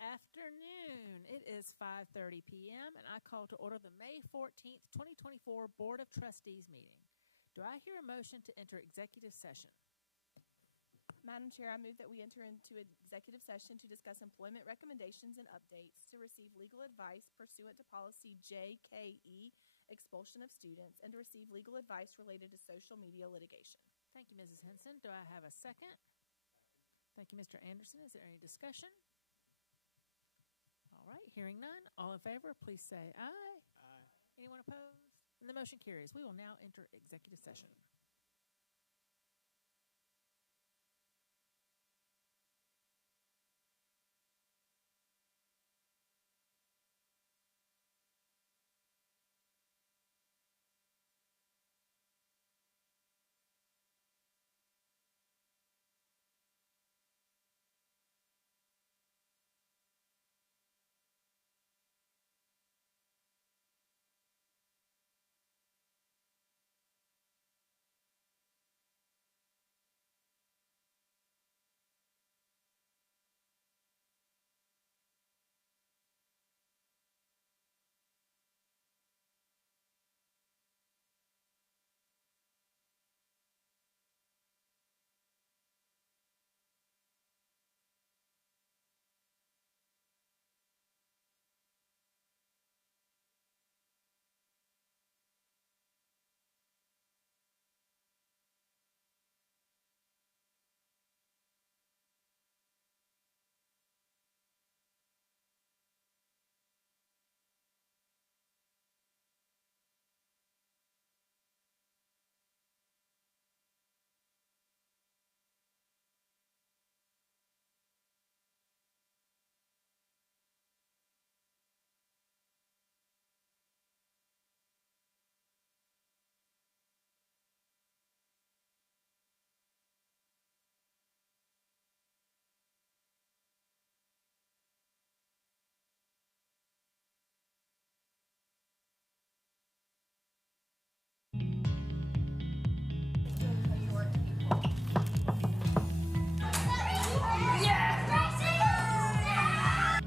afternoon. It is 5:30 p.m. and I call to order the May 14th, 2024 Board of Trustees meeting. Do I hear a motion to enter executive session? Madam Chair, I move that we enter into an executive session to discuss employment recommendations and updates, to receive legal advice pursuant to policy JKE, expulsion of students, and to receive legal advice related to social media litigation. Thank you, Mrs. Henson. Do I have a second? Thank you, Mr. Anderson. Is there any discussion? All right, hearing none. All in favor, please say aye. Aye. Anyone opposed? And the motion carries. We will now enter executive session.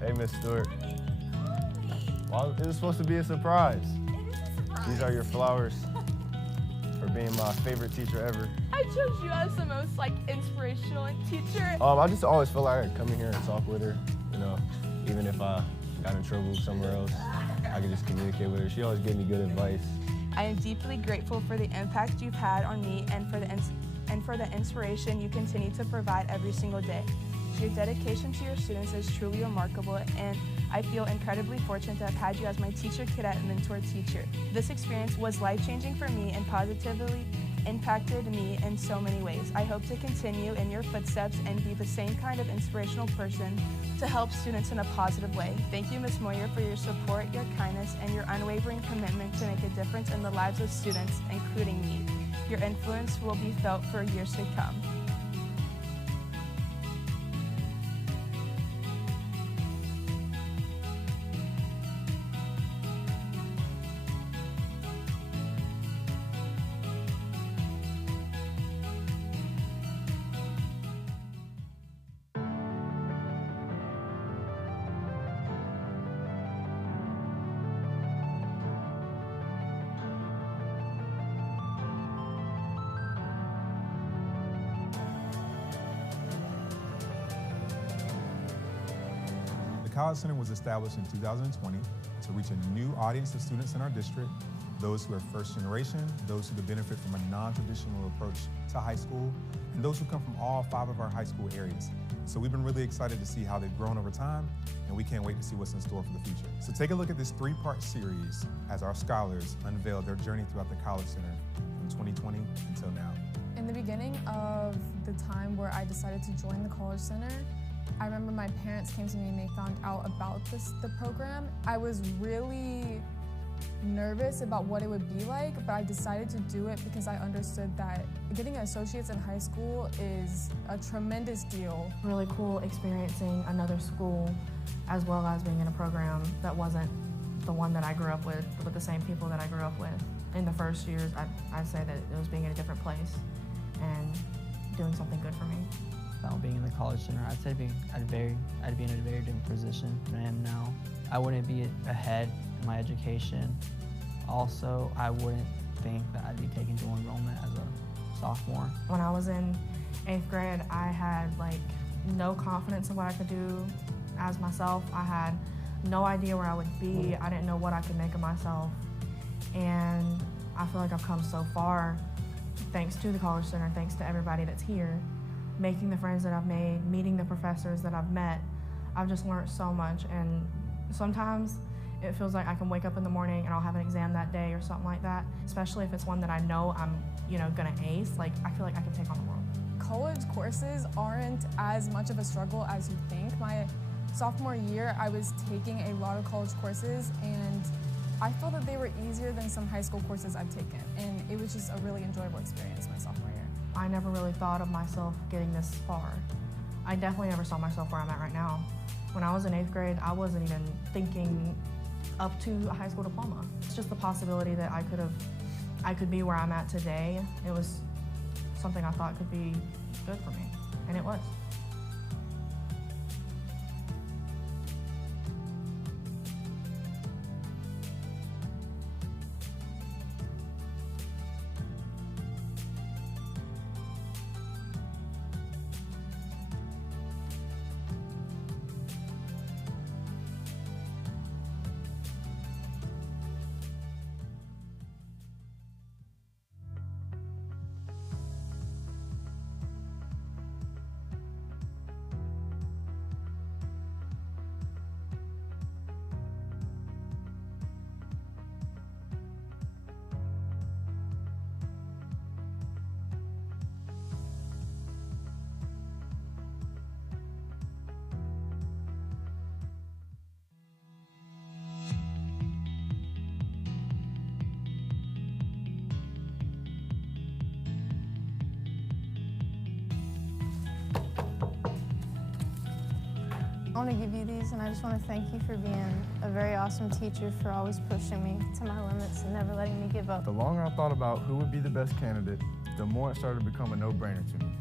Hey, Miss Stewart. Well, it was supposed to be a surprise. It is a surprise. These are your flowers for being my favorite teacher ever. I chose you as the most inspirational teacher. I just always feel like I could come in here and talk with her. You know, even if I got in trouble somewhere else, I could just communicate with her. She always gave me good advice. I am deeply grateful for the impact you've had on me and for the inspiration you continue to provide every single day. Your dedication to your students is truly remarkable, and I feel incredibly fortunate to have had you as my teacher cadet mentor teacher. This experience was life-changing for me and positively impacted me in so many ways. I hope to continue in your footsteps and be the same kind of inspirational person to help students in a positive way. Thank you, Ms. Moyer, for your support, your kindness, and your unwavering commitment to make a difference in the lives of students, including me. Your influence will be felt for years to come. The College Center was established in 2020 to reach a new audience of students in our district, those who are first generation, those who could benefit from a non-traditional approach to high school, and those who come from all 5 of our high school areas. So we've been really excited to see how they've grown over time, and we can't wait to see what's in store for the future. So take a look at this 3-part series as our scholars unveil their journey throughout the College Center from 2020 until now. In the beginning of the time where I decided to join the College Center, I remember my parents came to me and they found out about the program. I was really nervous about what it would be like, but I decided to do it because I understood that getting an associate's in high school is a tremendous deal. Really cool experiencing another school as well as being in a program that wasn't the one that I grew up with the same people that I grew up with. In the first years, I'd say that it was being in a different place and doing something good for me. without being in the college center, I'd be in a very different position than I am now. I wouldn't be ahead in my education. Also, I wouldn't think that I'd be taking dual enrollment as a sophomore. When I was in 8th grade, I had no confidence in what I could do as myself. I had no idea where I would be. I didn't know what I could make of myself. And I feel like I've come so far thanks to the College Center, thanks to everybody that's here, making the friends that I've made, meeting the professors that I've met. I've just learned so much, and sometimes it feels like I can wake up in the morning and I'll have an exam that day or something like that, especially if it's one that I know I'm gonna ace. I feel like I can take on the world. College courses aren't as much of a struggle as you think. My sophomore year, I was taking a lot of college courses, and I felt that they were easier than some high school courses I've taken, and it was just a really enjoyable experience my sophomore year. I never really thought of myself getting this far. I definitely never saw myself where I'm at right now. When I was in 8th grade, I wasn't even thinking up to a high school diploma. It's just the possibility that I could be where I'm at today. It was something I thought could be good for me, and it was. I want to give you these, and I just want to thank you for being a very awesome teacher, for always pushing me to my limits and never letting me give up. The longer I thought about who would be the best candidate, the more it started to become a no-brainer to me.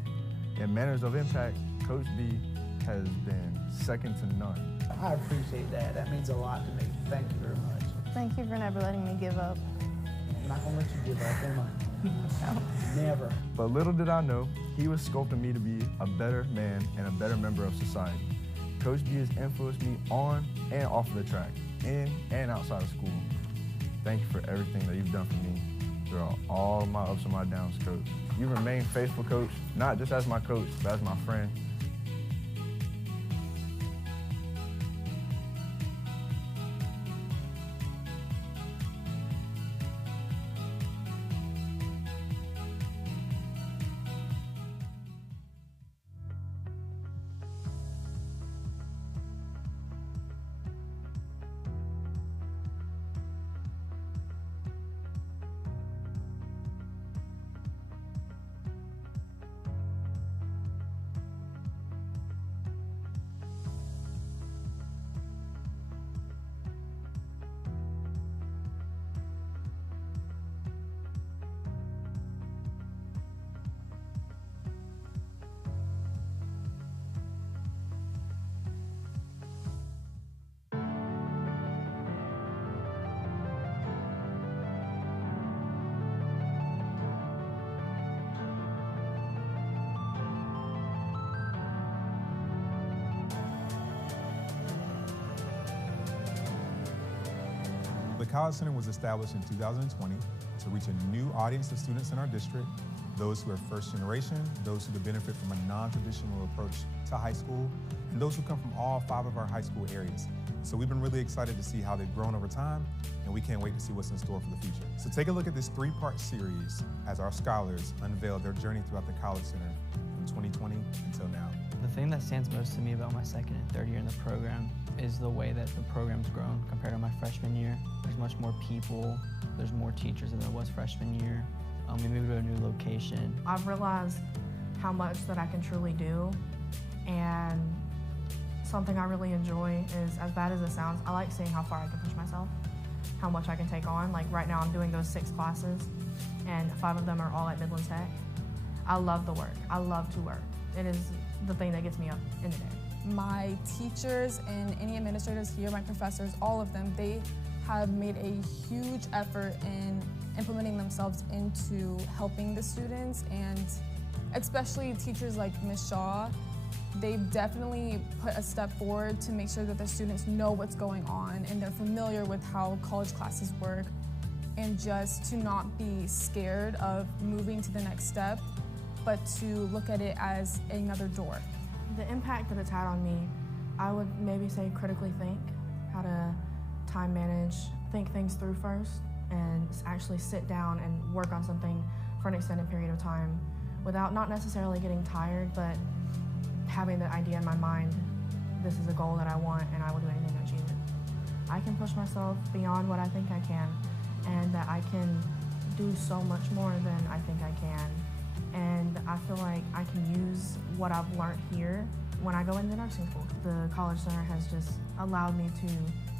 In Manners of Impact, Coach B has been second to none. I appreciate that. That means a lot to me. Thank you very much. Thank you for never letting me give up. I'm not going to let you give up, am I? No. Never. But little did I know, he was sculpting me to be a better man and a better member of society. Coach B has influenced me on and off of the track, in and outside of school. Thank you for everything that you've done for me throughout all my ups and my downs, Coach. You remain faithful, Coach, not just as my coach, but as my friend. The College Center was established in 2020 to reach a new audience of students in our district, those who are first generation, those who could benefit from a non-traditional approach to high school, and those who come from all 5 of our high school areas. So we've been really excited to see how they've grown over time, and we can't wait to see what's in store for the future. So take a look at this 3-part series as our scholars unveil their journey throughout the College Center from 2020 until now. The thing that stands most to me about my second and third year in the program is the way that the program's grown compared to my freshman year. There's much more people, there's more teachers than there was freshman year. We moved to a new location. I've realized how much that I can truly do, and something I really enjoy is, as bad as it sounds, I like seeing how far I can push myself, how much I can take on. Like right now I'm doing those 6 classes, and 5 of them are all at Midland Tech. I love the work. I love to work. It is the thing that gets me up in the day. My teachers and any administrators here, my professors, all of them, they have made a huge effort in implementing themselves into helping the students, and especially teachers like Ms. Shaw. They've definitely put a step forward to make sure that the students know what's going on and they're familiar with how college classes work, and just to not be scared of moving to the next step, but to look at it as another door. The impact that it's had on me, I would maybe say critically think, how to time manage, think things through first, and actually sit down and work on something for an extended period of time without not necessarily getting tired, but having the idea in my mind, this is a goal that I want and I will do anything to achieve it. I can push myself beyond what I think I can, and that I can do so much more than I think I can. And I feel like I can use what I've learned here when I go into nursing school. The College Center has just allowed me to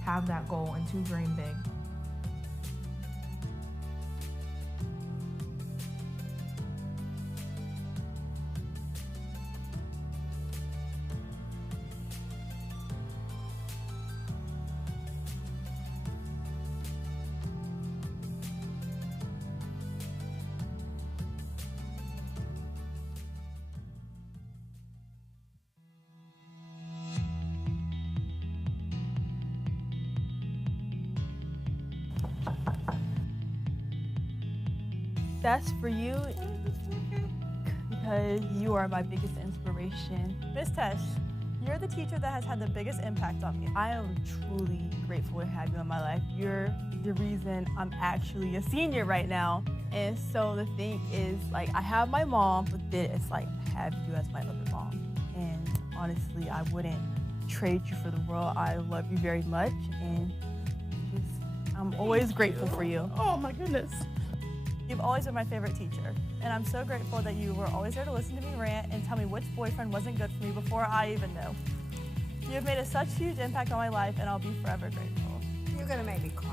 have that goal and to dream big. That's for you because you are my biggest inspiration. Miss Tesh, you're the teacher that has had the biggest impact on me. I am truly grateful to have you in my life. You're the reason I'm actually a senior right now. And so the thing is, like, I have my mom, but then it's like I have you as my other mom. And honestly, I wouldn't trade you for the world. I love you very much, and I'm always grateful for you. Oh my goodness. You've always been my favorite teacher, and I'm so grateful that you were always there to listen to me rant and tell me which boyfriend wasn't good for me before I even knew. You have made a such huge impact on my life, and I'll be forever grateful. You're gonna make me cry.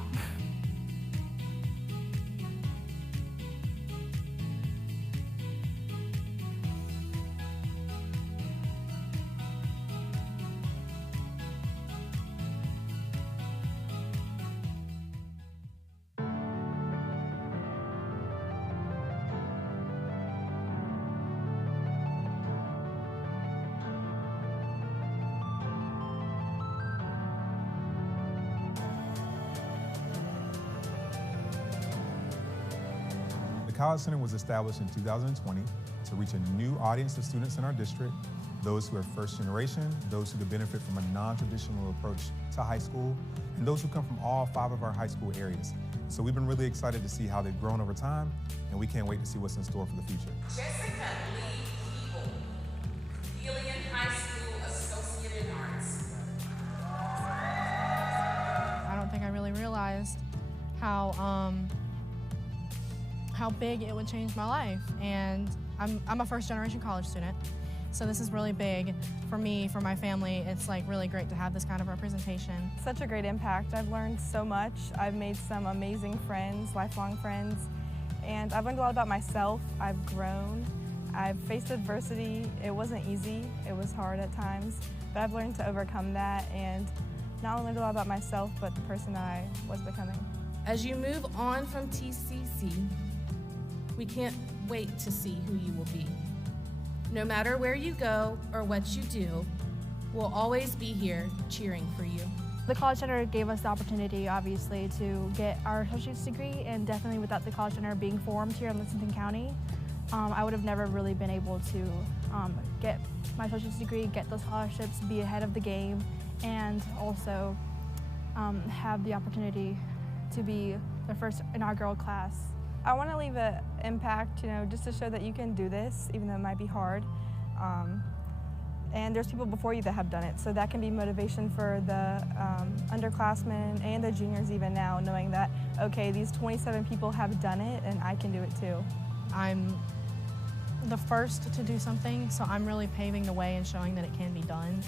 The College Center was established in 2020 to reach a new audience of students in our district, those who are first generation, those who could benefit from a non-traditional approach to high school, and those who come from all 5 of our high school areas. So we've been really excited to see how they've grown over time, and we can't wait to see what's in store for the future. Jessica Lee People, Gillian High School Associate in Arts. I don't think I really realized how big it would change my life. And I'm a first generation college student, so this is really big for me, for my family. It's like really great to have this kind of representation. Such a great impact. I've learned so much. I've made some amazing friends, lifelong friends, and I've learned a lot about myself. I've grown. I've faced adversity. It wasn't easy. It was hard at times, but I've learned to overcome that and not only learned a lot about myself, but the person that I was becoming. As you move on from TCC, we can't wait to see who you will be. No matter where you go or what you do, we'll always be here cheering for you. The College Center gave us the opportunity, obviously, to get our associate's degree, and definitely without the College Center being formed here in Lexington County, I would have never really been able to get my associate's degree, get those scholarships, be ahead of the game, and also have the opportunity to be the first inaugural class. I want to leave an impact, just to show that you can do this, even though it might be hard. And there's people before you that have done it, so that can be motivation for the underclassmen and the juniors even now, knowing that, okay, these 27 people have done it and I can do it too. I'm the first to do something, so I'm really paving the way and showing that it can be done.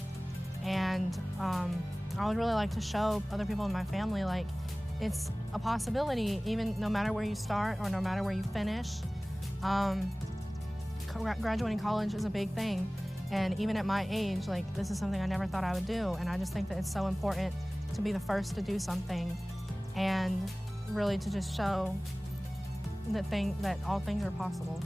And I would really like to show other people in my family, like, it's a possibility, even no matter where you start or no matter where you finish. Graduating college is a big thing, And even at my age, like, this is something I never thought I would do. And I just think that it's so important to be the first to do something and really to just show that all things are possible.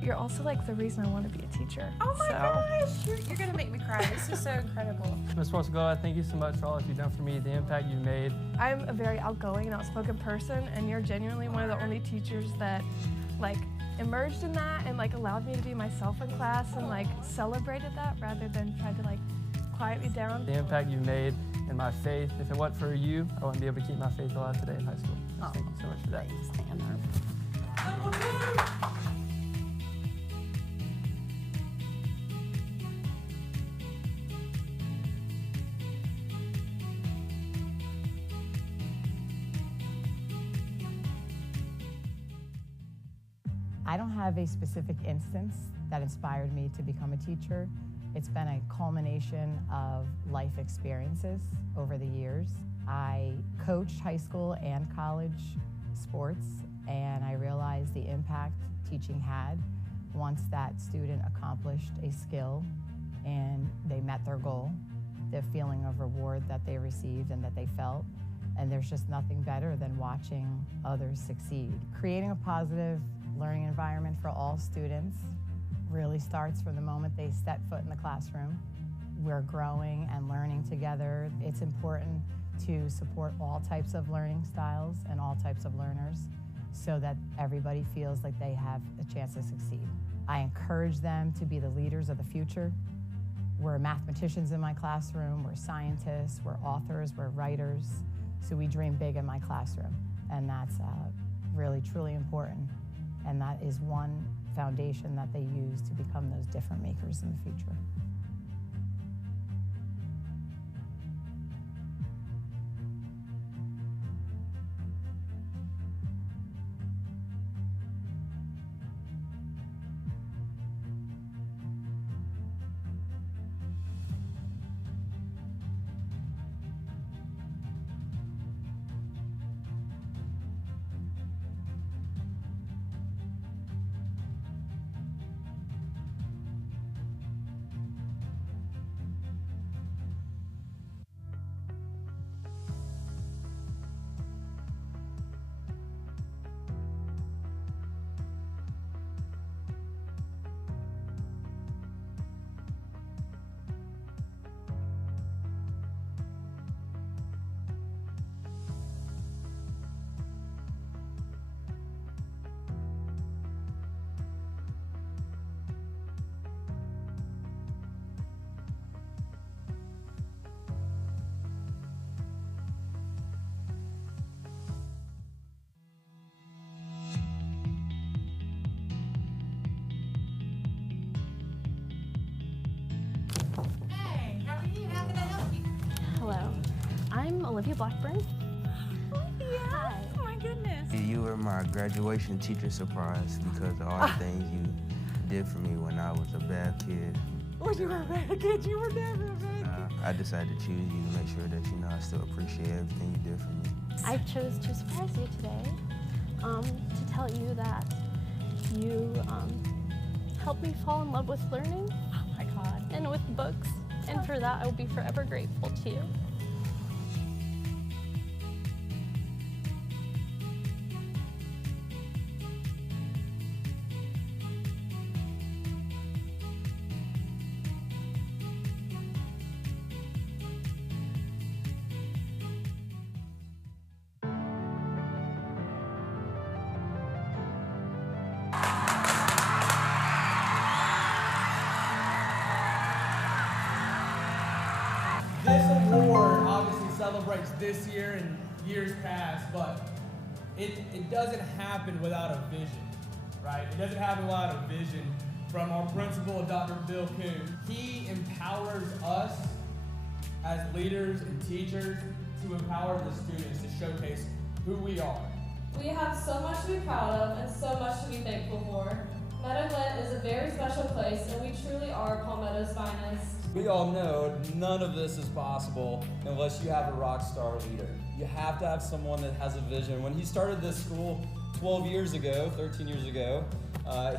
You're also like the reason I want to be a teacher. Oh my gosh, you're gonna make me cry. This is so incredible. Ms. Porcello, thank you so much for all that you've done for me, the impact you've made. I'm a very outgoing and outspoken person, and you're genuinely one of the only teachers that like emerged in that and like allowed me to be myself in class and like celebrated that rather than tried to like quiet me down. The impact you've made in my faith. If it wasn't for you, I wouldn't be able to keep my faith alive today in high school. So thank you so much for that. I don't have a specific instance that inspired me to become a teacher. It's been a culmination of life experiences over the years. I coached high school and college sports, and I realized the impact teaching had once that student accomplished a skill and they met their goal, the feeling of reward that they received and that they felt. And there's just nothing better than watching others succeed. Creating a positive learning environment for all students really starts from the moment they step foot in the classroom. We're growing and learning together. It's important to support all types of learning styles and all types of learners so that everybody feels like they have a chance to succeed. I encourage them to be the leaders of the future. We're mathematicians in my classroom, we're scientists, we're authors, we're writers. So we dream big in my classroom, and that's really, truly important. And that is one foundation that they use to become those difference makers in the future. Hello, I'm Olivia Blackburn. Hi. Oh my goodness. You were my graduation teacher surprise because of all the things you did for me when I was a bad kid. Oh, you were a bad kid. You were never a bad kid. I decided to choose you to make sure that I still appreciate everything you did for me. I chose to surprise you today to tell you that you helped me fall in love with learning. Oh my God. And with books. And for that, I will be forever grateful to you. celebrates this year and years past, but it doesn't happen without a vision, right? It doesn't happen without a vision from our principal, Dr. Bill Coon. He empowers us as leaders and teachers to empower the students to showcase who we are. We have so much to be proud of and so much to be thankful for. Meadowland is a very special place, and we truly are Palmetto's finest. We all know none of this is possible unless you have a rock star leader. You have to have someone that has a vision. When he started this school 13 years ago,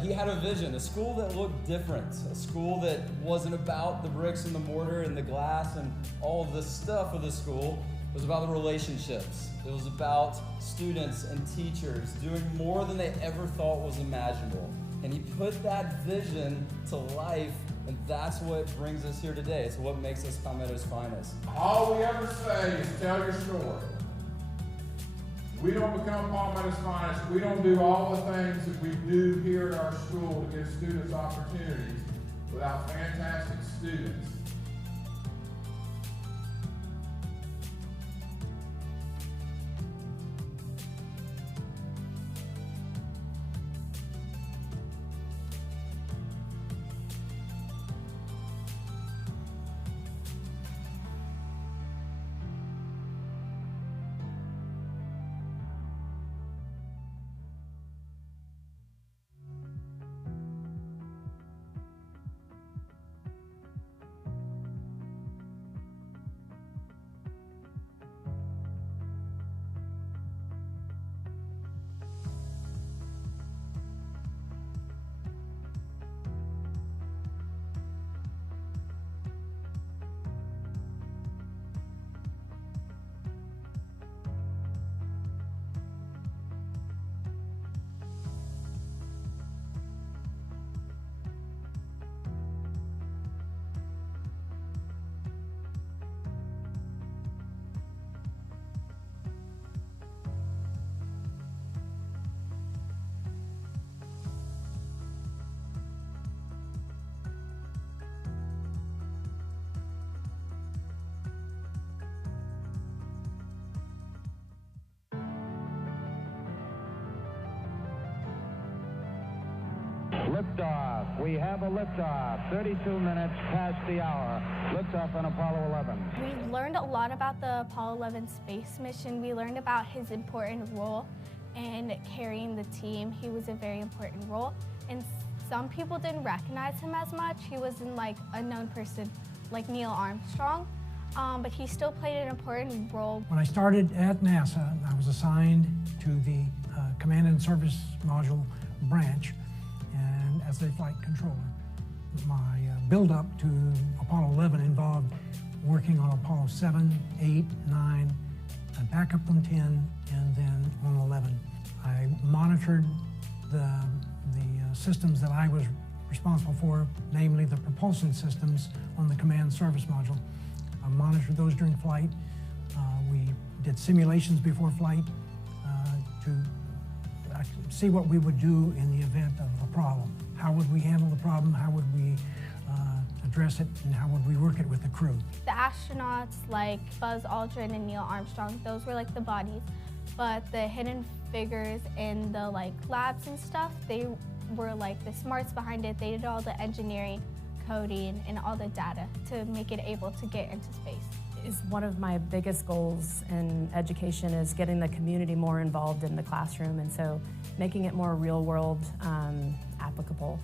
he had a vision, a school that looked different, a school that wasn't about the bricks and the mortar and the glass and all of the stuff of the school. It was about the relationships. It was about students and teachers doing more than they ever thought was imaginable. And he put that vision to life, and that's what brings us here today. It's what makes us Palmetto's finest. All we ever say is tell your story. We don't become Palmetto's finest. We don't do all the things that we do here at our school to give students opportunities without fantastic students. Liftoff. We have a liftoff. 32 minutes past the hour. Liftoff on Apollo 11. We learned a lot about the Apollo 11 space mission. We learned about his important role in carrying the team. He was a very important role, and some people didn't recognize him as much. He wasn't like a known person like Neil Armstrong, but he still played an important role. When I started at NASA, I was assigned to the Command and Service Module branch, and as a flight controller. My build-up to Apollo 11 involved working on Apollo 7, 8, 9, back up on 10, and then on 11. I monitored the systems that I was responsible for, namely the propulsion systems on the Command Service Module. I monitored those during flight. We did simulations before flight to see what we would do in the event of a problem. How would we handle the problem? How would we address it? And how would we work it with the crew? The astronauts like Buzz Aldrin and Neil Armstrong, those were like the bodies. But the hidden figures in the like labs and stuff, they were like the smarts behind it. They did all the engineering, coding, and all the data to make it able to get into space. Is one of my biggest goals in education is getting the community more involved in the classroom, and so making it more real world applicable.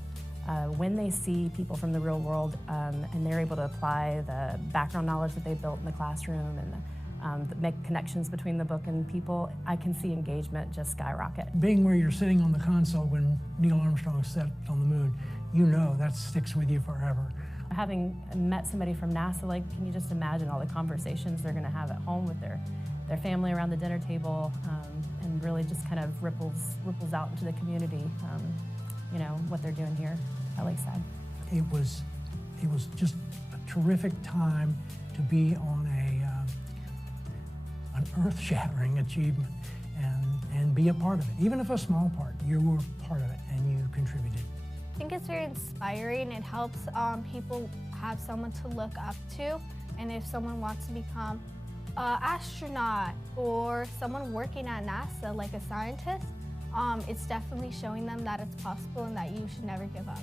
When they see people from the real world and they're able to apply the background knowledge that they built in the classroom and make connections between the book and people, I can see engagement just skyrocket. Being where you're sitting on the console when Neil Armstrong stepped on the moon, you know that sticks with you forever. Having met somebody from NASA, like, can you just imagine all the conversations they're going to have at home with their family around the dinner table, and really just kind of ripples out into the community, you know, what they're doing here at Lakeside. It was just a terrific time to be on an earth-shattering achievement and be a part of it. Even if a small part, you were part of it and you contributed. I think it's very inspiring. It helps people have someone to look up to, and if someone wants to become astronaut or someone working at NASA, like a scientist, it's definitely showing them that it's possible and that you should never give up.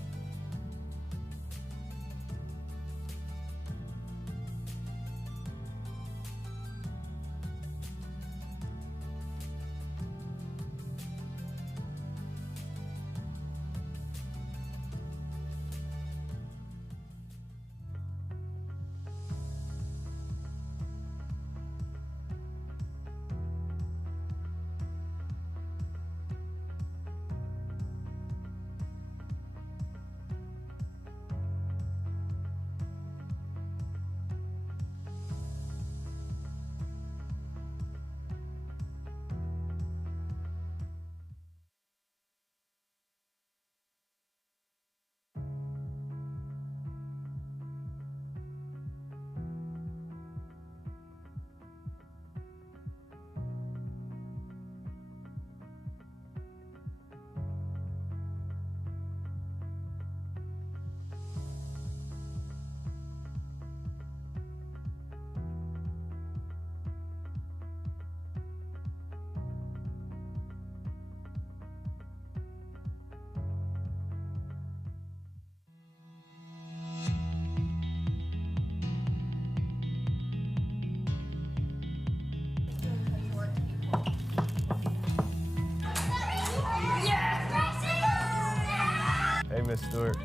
Hey, Miss Stewart.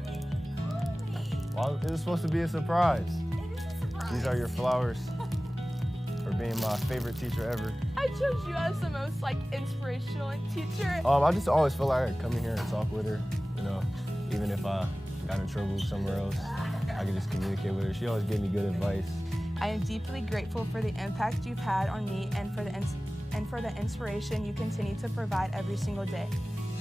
Well, it was supposed to be a surprise. It is a surprise. These are your flowers for being my favorite teacher ever. I chose you as the most inspirational teacher. I just always feel like I could come in here and talk with her, even if I got in trouble somewhere else, I could just communicate with her. She always gave me good advice. I am deeply grateful for the impact you've had on me and for the inspiration you continue to provide every single day.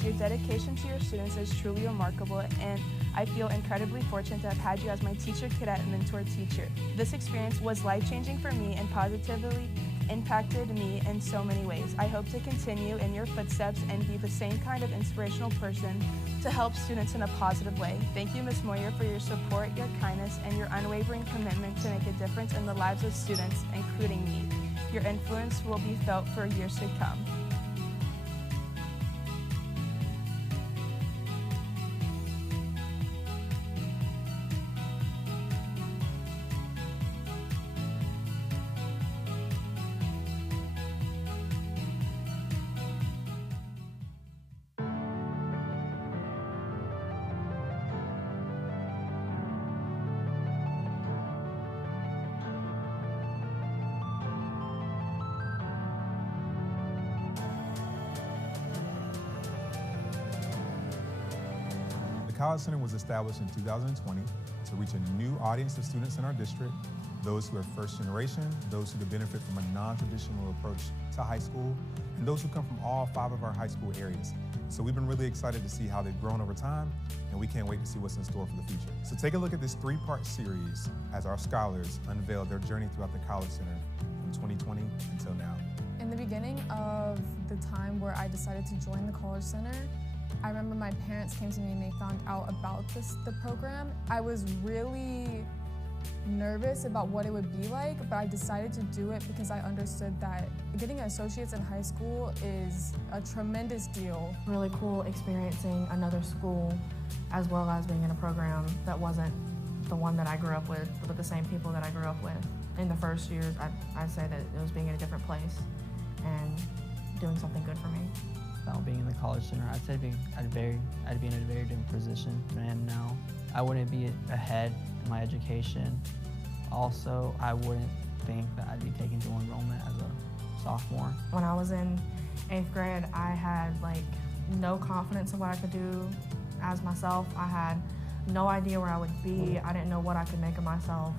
Your dedication to your students is truly remarkable, and I feel incredibly fortunate to have had you as my teacher, cadet, and mentor teacher. This experience was life-changing for me and positively impacted me in so many ways. I hope to continue in your footsteps and be the same kind of inspirational person to help students in a positive way. Thank you, Ms. Moyer, for your support, your kindness, and your unwavering commitment to make a difference in the lives of students, including me. Your influence will be felt for years to come. The College Center was established in 2020 to reach a new audience of students in our district, those who are first generation, those who could benefit from a non-traditional approach to high school, and those who come from all 5 of our high school areas. So we've been really excited to see how they've grown over time, and we can't wait to see what's in store for the future. So take a look at this 3-part series as our scholars unveil their journey throughout the College Center from 2020 until now. In the beginning of the time where I decided to join the College Center, I remember my parents came to me and they found out about the program. I was really nervous about what it would be like, but I decided to do it because I understood that getting associates in high school is a tremendous deal. Really cool experiencing another school as well as being in a program that wasn't the one that I grew up with the same people that I grew up with. In the first years, I'd say that it was being in a different place and doing something good for me. About being in the College Center, I'd say I'd be in a very different position than I am now. I wouldn't be ahead in my education. Also, I wouldn't think that I'd be taking dual enrollment as a sophomore. When I was in 8th grade, I had no confidence in what I could do as myself. I had no idea where I would be. I didn't know what I could make of myself.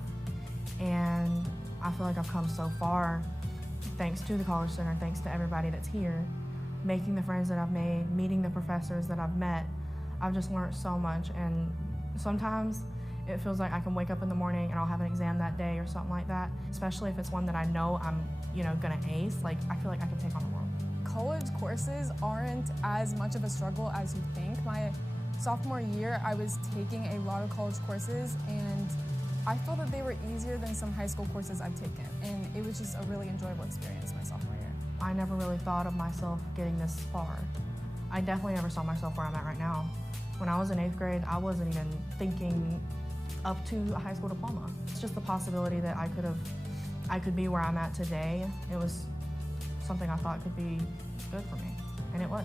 And I feel like I've come so far thanks to the College Center, thanks to everybody that's here. Making the friends that I've made, meeting the professors that I've met, I've just learned so much. And sometimes it feels like I can wake up in the morning and I'll have an exam that day or something like that, especially if it's one that I know I'm gonna ace. I feel like I can take on the world. College courses aren't as much of a struggle as you think. My sophomore year, I was taking a lot of college courses and I felt that they were easier than some high school courses I've taken, and it was just a really enjoyable experience my sophomore year. I never really thought of myself getting this far. I definitely never saw myself where I'm at right now. When I was in 8th grade, I wasn't even thinking up to a high school diploma. It's just the possibility that I could be where I'm at today. It was something I thought could be good for me, and it was.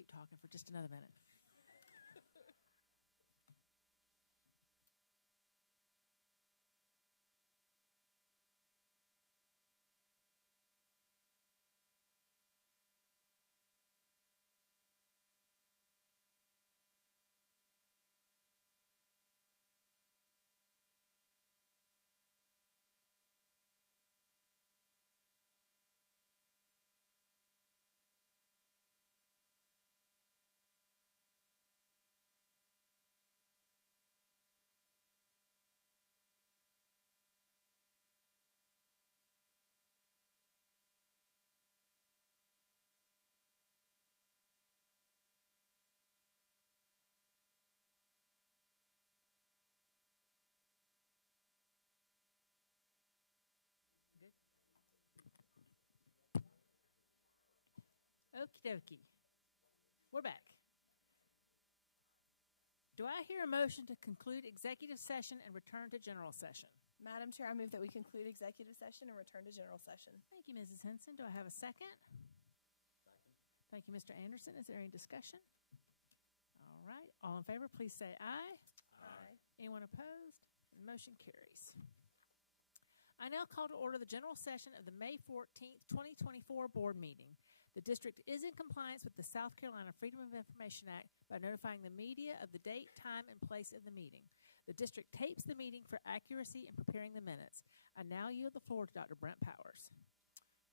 keep talking for just another minute. Good. Okie dokie. We're back. Do I hear a motion to conclude executive session and return to general session? Madam Chair, I move that we conclude executive session and return to general session. Thank you, Mrs. Henson. Do I have a second? Second. Thank you, Mr. Anderson. Is there any discussion? All right. All in favor, please say aye. Aye. Anyone opposed? The motion carries. I now call to order the general session of the May 14th, 2024 board meeting. The district is in compliance with the South Carolina Freedom of Information Act by notifying the media of the date, time, and place of the meeting. The district tapes the meeting for accuracy in preparing the minutes. I now yield the floor to Dr. Brent Powers.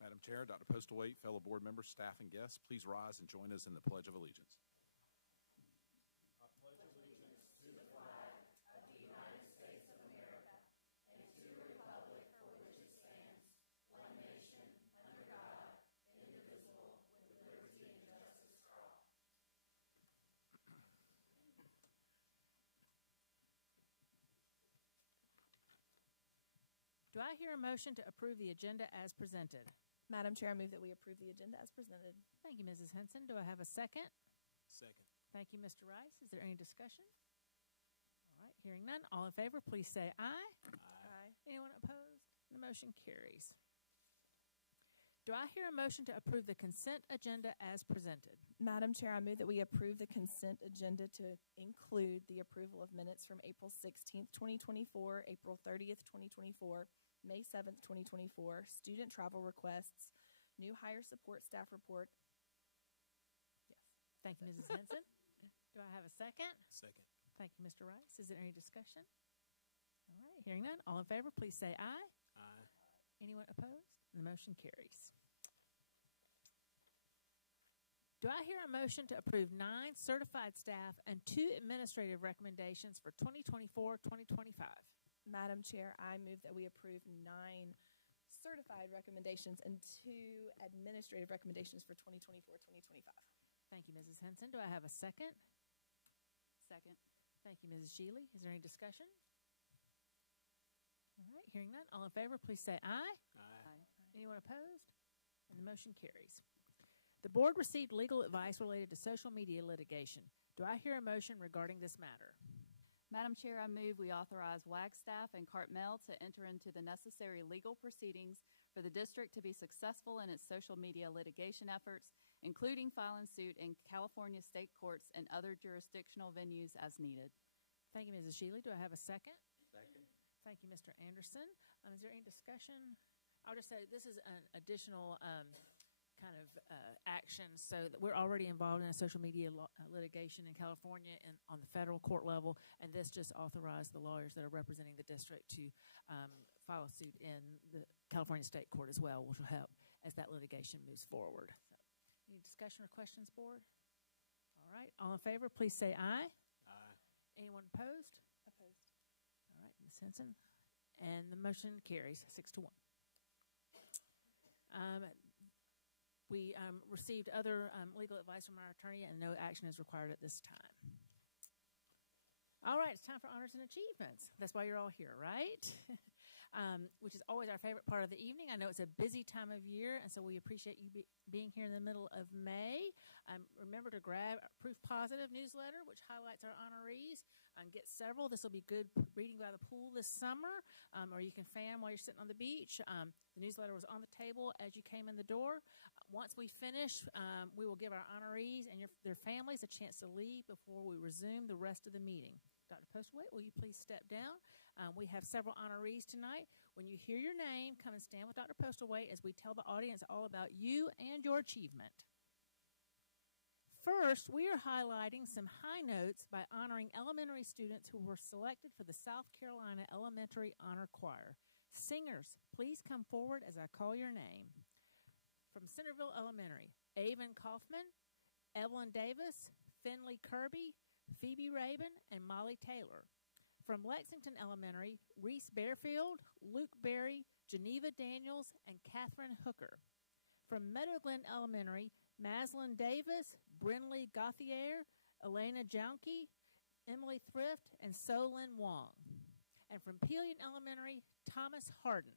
Madam Chair, Dr. Postlewaite, fellow board members, staff, and guests, please rise and join us in the Pledge of Allegiance. I pledge allegiance to the flag of the United States of America and to the republic for which it stands, one nation, under God, indivisible, with liberty and justice for all. Do I hear a motion to approve the agenda as presented? Madam Chair, I move that we approve the agenda as presented. Thank you, Mrs. Henson. Do I have a second? Second. Thank you, Mr. Rice. Is there any discussion? All right, hearing none. All in favor, please say aye. Aye. Anyone opposed? The motion carries. Do I hear a motion to approve the consent agenda as presented? Madam Chair, I move that we approve the consent agenda to include the approval of minutes from April 16th, 2024, April 30th, 2024, May 7th, 2024, student travel requests, new hire support staff report. Yes. Thank you, Mrs. Henson. Do I have a second? Second. Thank you, Mr. Rice. Is there any discussion? All right, hearing none. All in favor, please say aye. Aye. Anyone opposed? The motion carries. Do I hear a motion to approve 9 certified staff and 2 administrative recommendations for 2024-2025? Madam Chair, I move that we approve 9 certified recommendations and 2 administrative recommendations for 2024-2025. Thank you, Mrs. Henson. Do I have a second? Second. Thank you, Mrs. Shealy. Is there any discussion? All right, hearing none. All in favor, please say aye. Aye. Anyone opposed? And the motion carries. The board received legal advice related to social media litigation. Do I hear a motion regarding this matter? Madam Chair, I move we authorize Wagstaff and Cartmel to enter into the necessary legal proceedings for the district to be successful in its social media litigation efforts, including filing suit in California state courts and other jurisdictional venues as needed. Thank you, Mrs. Shealy. Do I have a second? Second. Thank you, Mr. Anderson. Is there any discussion? I'll just say this is an additional action, so that we're already involved in a social media litigation in California and on the federal court level, and this just authorized the lawyers that are representing the district to file a suit in the California state court as well, which will help as that litigation moves forward. So, any discussion or questions, board? All right, all in favor, please say aye. Aye. Anyone opposed? Opposed. All right, Ms. Henson. And the motion carries 6-1. We received other legal advice from our attorney, and no action is required at this time. All right, it's time for honors and achievements. That's why you're all here, right? Which is always our favorite part of the evening. I know it's a busy time of year, and so we appreciate you being here in the middle of May. Remember to grab a Proof Positive newsletter, which highlights our honorees. Get several. This will be good reading by the pool this summer, or you can fan while you're sitting on the beach. The newsletter was on the table as you came in the door. once we finish, we will give our honorees and their families a chance to leave before we resume the rest of the meeting. Dr. Postlewaite, will you please step down? We have several honorees tonight. When you hear your name, come and stand with Dr. Postlewaite as we tell the audience all about you and your achievement. First, we are highlighting some high notes by honoring elementary students who were selected for the South Carolina Elementary Honor Choir. Singers, please come forward as I call your name. From Centerville Elementary, Avon Kaufman, Evelyn Davis, Finley Kirby, Phoebe Rabin, and Molly Taylor. From Lexington Elementary, Reese Bearfield, Luke Berry, Geneva Daniels, and Catherine Hooker. From Meadow Glen Elementary, Maslin Davis, Brinley Gauthier, Elena Jaunke, Emily Thrift, and Solin Wong. And from Pelion Elementary, Thomas Harden.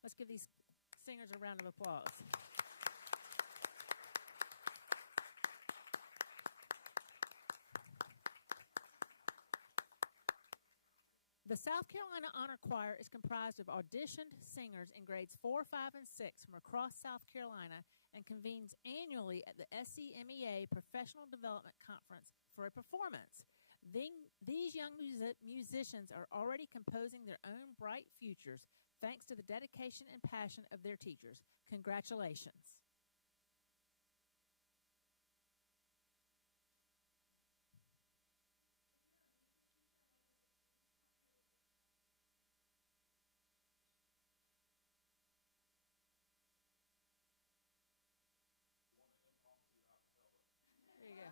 Let's give these singers a round of applause. The South Carolina Honor Choir is comprised of auditioned singers in grades 4, 5, and 6 from across South Carolina and convenes annually at the SCMEA Professional Development Conference for a performance. These young musicians are already composing their own bright futures thanks to the dedication and passion of their teachers. Congratulations. There you go.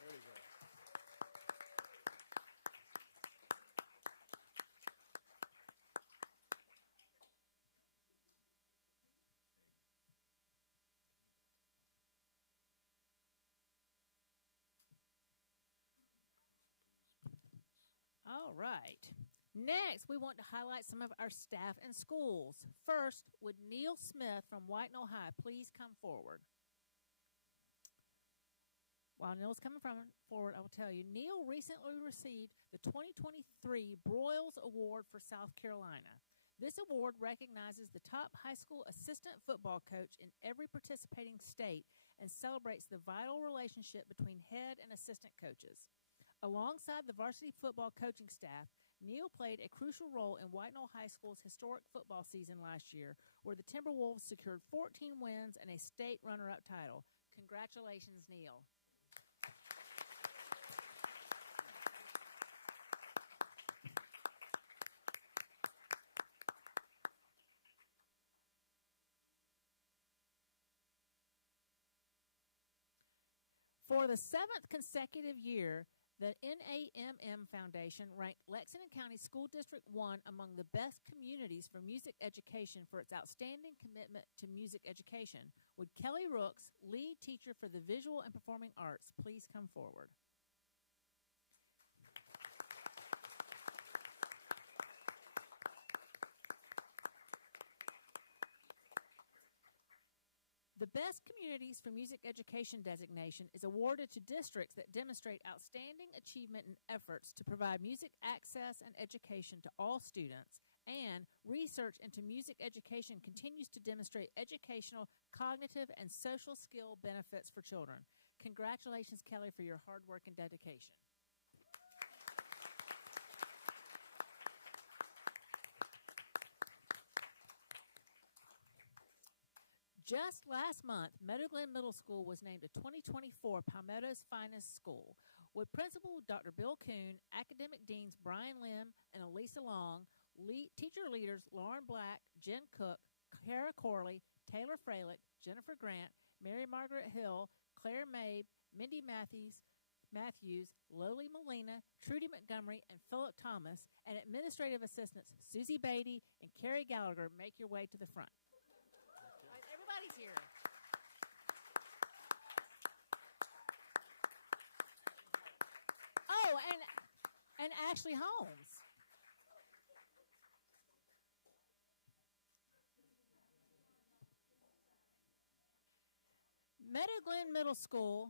There you go. All right. Next, we want to highlight some of our staff and schools. First, would Neil Smith from White Knoll High please come forward? While Neil's coming forward, I will tell you, Neil recently received the 2023 Broyles Award for South Carolina. This award recognizes the top high school assistant football coach in every participating state and celebrates the vital relationship between head and assistant coaches. Alongside the varsity football coaching staff, Neil played a crucial role in White Knoll High School's historic football season last year, where the Timberwolves secured 14 wins and a state runner-up title. Congratulations, Neil. For the 7th consecutive year, the NAMM Foundation ranked Lexington County School District 1 among the best communities for music education for its outstanding commitment to music education. Would Kelly Rooks, lead teacher for the Visual and Performing Arts, please come forward? The Best Communities for Music Education designation is awarded to districts that demonstrate outstanding achievement and efforts to provide music access and education to all students, and research into music education continues to demonstrate educational, cognitive, and social skill benefits for children. Congratulations, Kelly, for your hard work and dedication. Just last month, Meadow Glen Middle School was named a 2024 Palmetto's Finest School, with Principal Dr. Bill Kuhn, Academic Deans Brian Lim and Elisa Long, teacher leaders Lauren Black, Jen Cook, Kara Corley, Taylor Freilich, Jennifer Grant, Mary Margaret Hill, Claire Mabe, Mindy Matthews, Loli Molina, Trudy Montgomery, and Philip Thomas, and administrative assistants Susie Beatty and Carrie Gallagher make your way to the front. Everybody's here. Ashley Holmes. Meadow Glen Middle School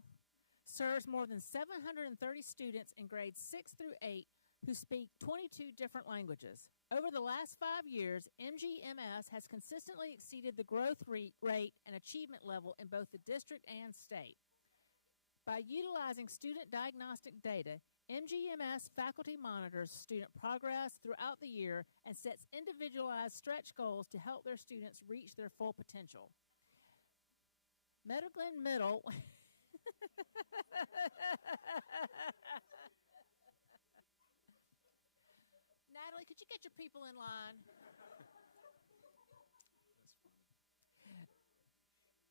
serves more than 730 students in grades 6 through 8 who speak 22 different languages. Over the last 5 years, MGMS has consistently exceeded the growth rate and achievement level in both the district and state. By utilizing student diagnostic data, MGMS faculty monitors student progress throughout the year and sets individualized stretch goals to help their students reach their full potential. Meadow Glen Middle Natalie, could you get your people in line?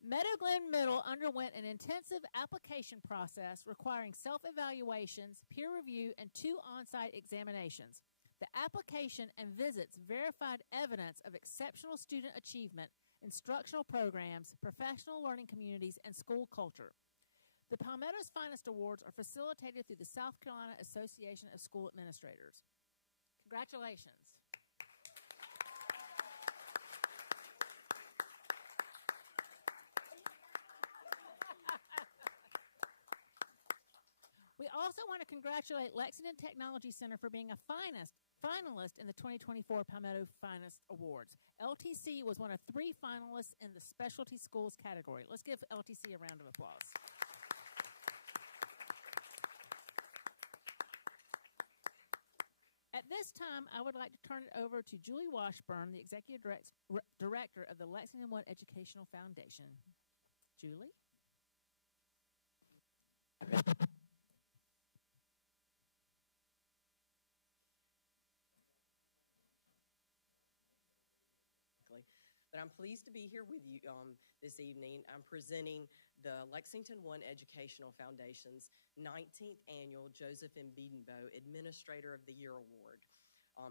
Meadow Glen Middle underwent an intensive application process requiring self-evaluations, peer review, and 2 on-site examinations. The application and visits verified evidence of exceptional student achievement, instructional programs, professional learning communities, and school culture. The Palmetto's Finest Awards are facilitated through the South Carolina Association of School Administrators. Congratulations. We also want to congratulate Lexington Technology Center for being a finalist in the 2024 Palmetto Finest Awards. LTC was one of 3 finalists in the specialty schools category. Let's give LTC a round of applause. At this time, I would like to turn it over to Julie Washburn, the Executive Director of the Lexington One Educational Foundation. Julie? But I'm pleased to be here with you this evening. I'm presenting the Lexington One Educational Foundation's 19th Annual Joseph M. Biedenbow Administrator of the Year Award.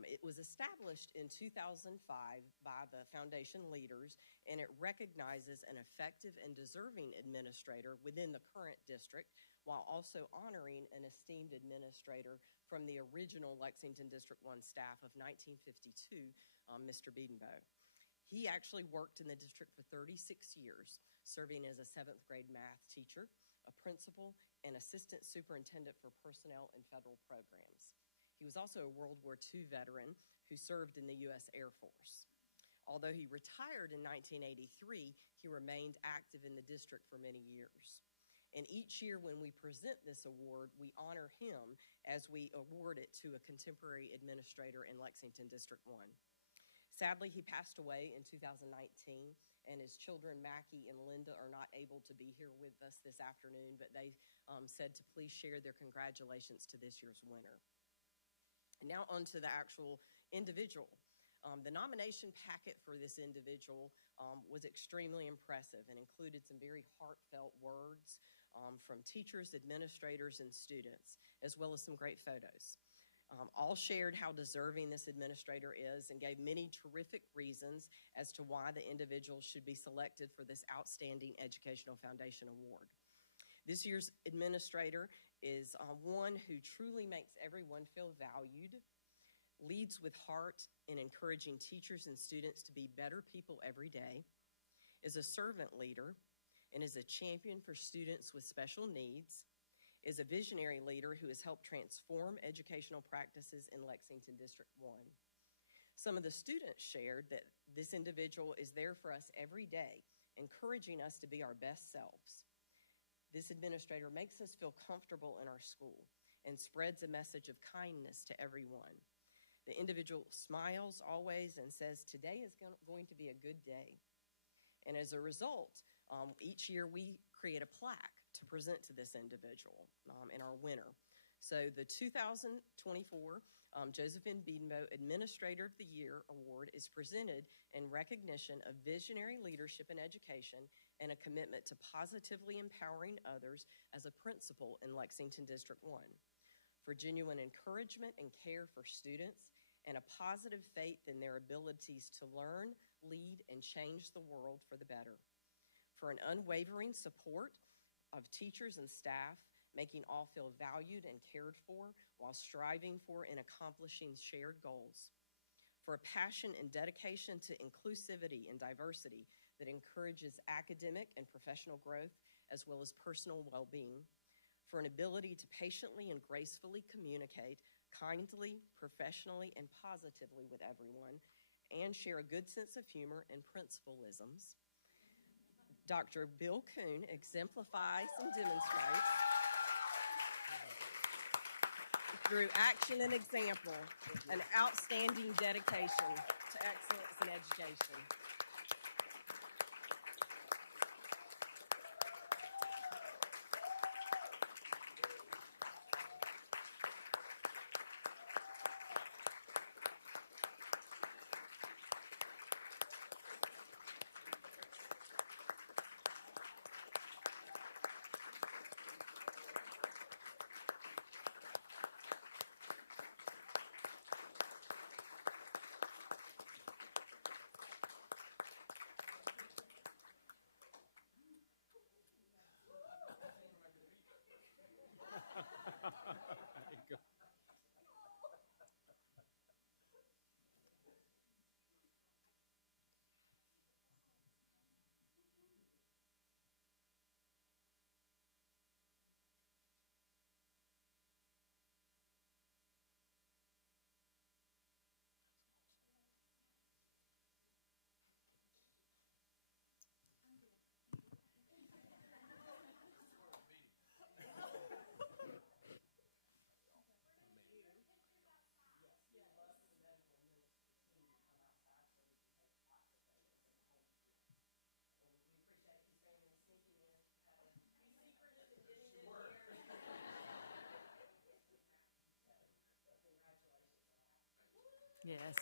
It was established in 2005 by the foundation leaders, and it recognizes an effective and deserving administrator within the current district, while also honoring an esteemed administrator from the original Lexington District 1 staff of 1952, Mr. Biedenbow. He actually worked in the district for 36 years, serving as a 7th grade math teacher, a principal, and assistant superintendent for personnel and federal programs. He was also a World War II veteran who served in the U.S. Air Force. Although he retired in 1983, he remained active in the district for many years. And each year when we present this award, we honor him as we award it to a contemporary administrator in Lexington District 1. Sadly, he passed away in 2019, and his children, Mackie and Linda, are not able to be here with us this afternoon, but they said to please share their congratulations to this year's winner. And now on to the actual individual. The nomination packet for this individual was extremely impressive and included some very heartfelt words from teachers, administrators, and students, as well as some great photos. All shared how deserving this administrator is and gave many terrific reasons as to why the individual should be selected for this Outstanding Educational Foundation Award. This year's administrator is one who truly makes everyone feel valued, leads with heart in encouraging teachers and students to be better people every day, is a servant leader, and is a champion for students with special needs, is a visionary leader who has helped transform educational practices in Lexington District 1. Some of the students shared that this individual is there for us every day, encouraging us to be our best selves. This administrator makes us feel comfortable in our school and spreads a message of kindness to everyone. The individual smiles always and says, today is going to be a good day. And as a result, each year we create a plaque to present to this individual and our winner. So the 2024 Joseph M. Biedenbow Administrator of the Year Award is presented in recognition of visionary leadership in education and a commitment to positively empowering others as a principal in Lexington District 1, for genuine encouragement and care for students, and a positive faith in their abilities to learn, lead, and change the world for the better, for an unwavering support of teachers and staff, making all feel valued and cared for while striving for and accomplishing shared goals. For a passion and dedication to inclusivity and diversity that encourages academic and professional growth as well as personal well-being. For an ability to patiently and gracefully communicate kindly, professionally, and positively with everyone, and share a good sense of humor and principalisms. Dr. Bill Kuhn exemplifies and demonstrates through action and example an outstanding dedication to excellence in education. Yes.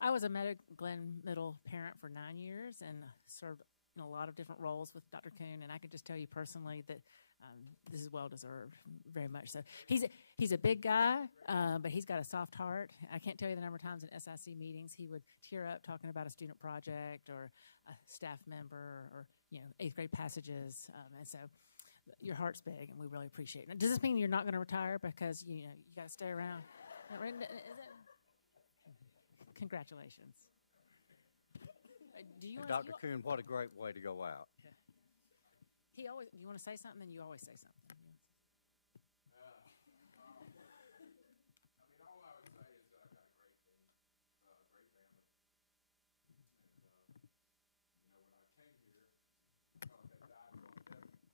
I was a Meadow Glen Middle parent for 9 years and served in a lot of different roles with Dr. Kuhn, and I can just tell you personally that this is well deserved, very much so. He's a big guy, but he's got a soft heart. I can't tell you the number of times in SIC meetings he would tear up talking about a student project or a staff member or 8th grade passages, and so your heart's big, and we really appreciate it. Does this mean you're not going to retire because you got to stay around? Congratulations. Do you Dr. Kuhn, what a great way to go out. He always. You want to say something, then you always say something. All I would say is that I've got a great team, a great family. And, when I came here, I felt like I died for longevity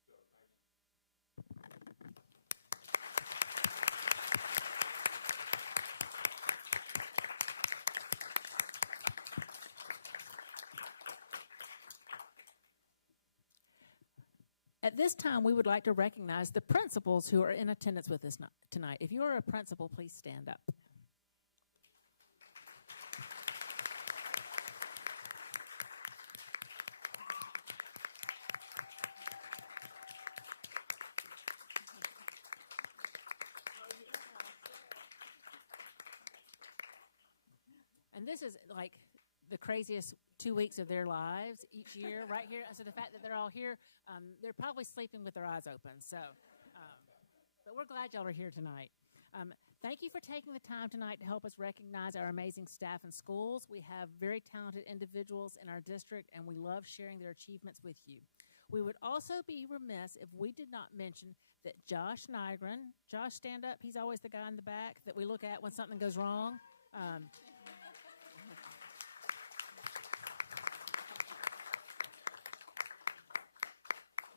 to work in this district. So thank you. At this time, we would like to recognize the principals who are in attendance with us tonight. If you are a principal, please stand up. And this is like the craziest 2 weeks of their lives each year, right here. So the fact that they're all here, they're probably sleeping with their eyes open. So, but we're glad y'all are here tonight. Thank you for taking the time tonight to help us recognize our amazing staff and schools. We have very talented individuals in our district, and we love sharing their achievements with you. We would also be remiss if we did not mention that Josh Nygren, Josh, stand up. He's always the guy in the back that we look at when something goes wrong.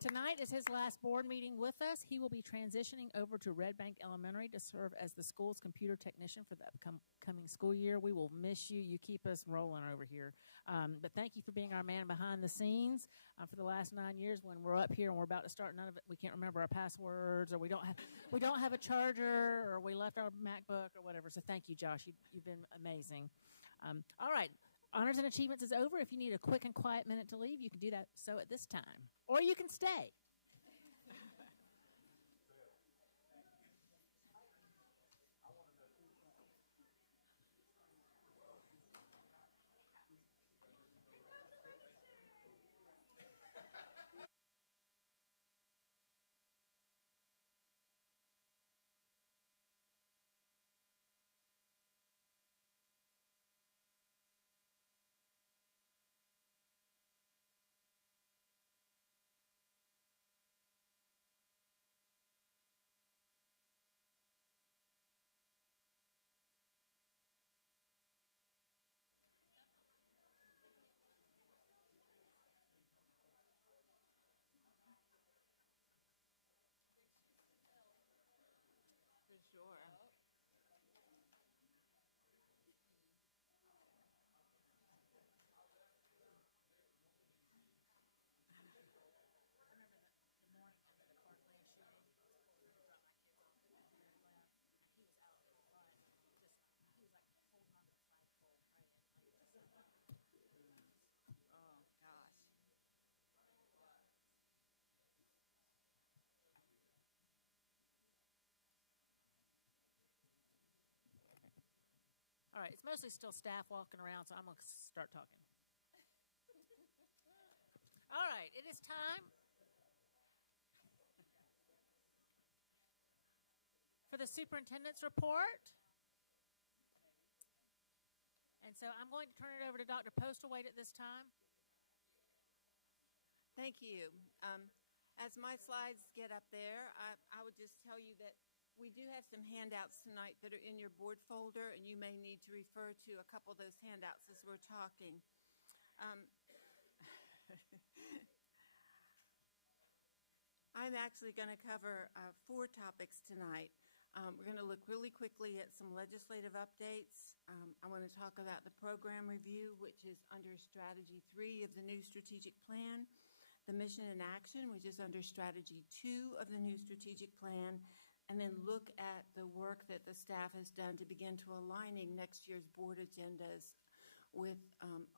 Tonight is his last board meeting with us. He will be transitioning over to Red Bank Elementary to serve as the school's computer technician for the upcoming school year. We will miss you. You keep us rolling over here. But thank you for being our man behind the scenes for the last 9 years. When we're up here and we're about to start, none of it, we can't remember our passwords, or we don't have a charger, or we left our MacBook or whatever. So thank you, Josh. You've been amazing. All right. Honors and Achievements is over. If you need a quick and quiet minute to leave, you can do that so at this time. Or you can stay. right, it's mostly still staff walking around, so I'm going to start talking. All right, it is time for the superintendent's report. And so I'm going to turn it over to Dr. Postlewaite at this time. Thank you. As my slides get up there, I would just tell you that we do have some handouts tonight that are in your board folder, and you may need to refer to a couple of those handouts as we're talking. I'm actually going to cover 4 topics tonight. We're going to look really quickly at some legislative updates. I want to talk about the program review, which is under Strategy 3 of the new strategic plan, the mission and action, which is under Strategy 2 of the new strategic plan, and then look at the work that the staff has done to begin to aligning next year's board agendas with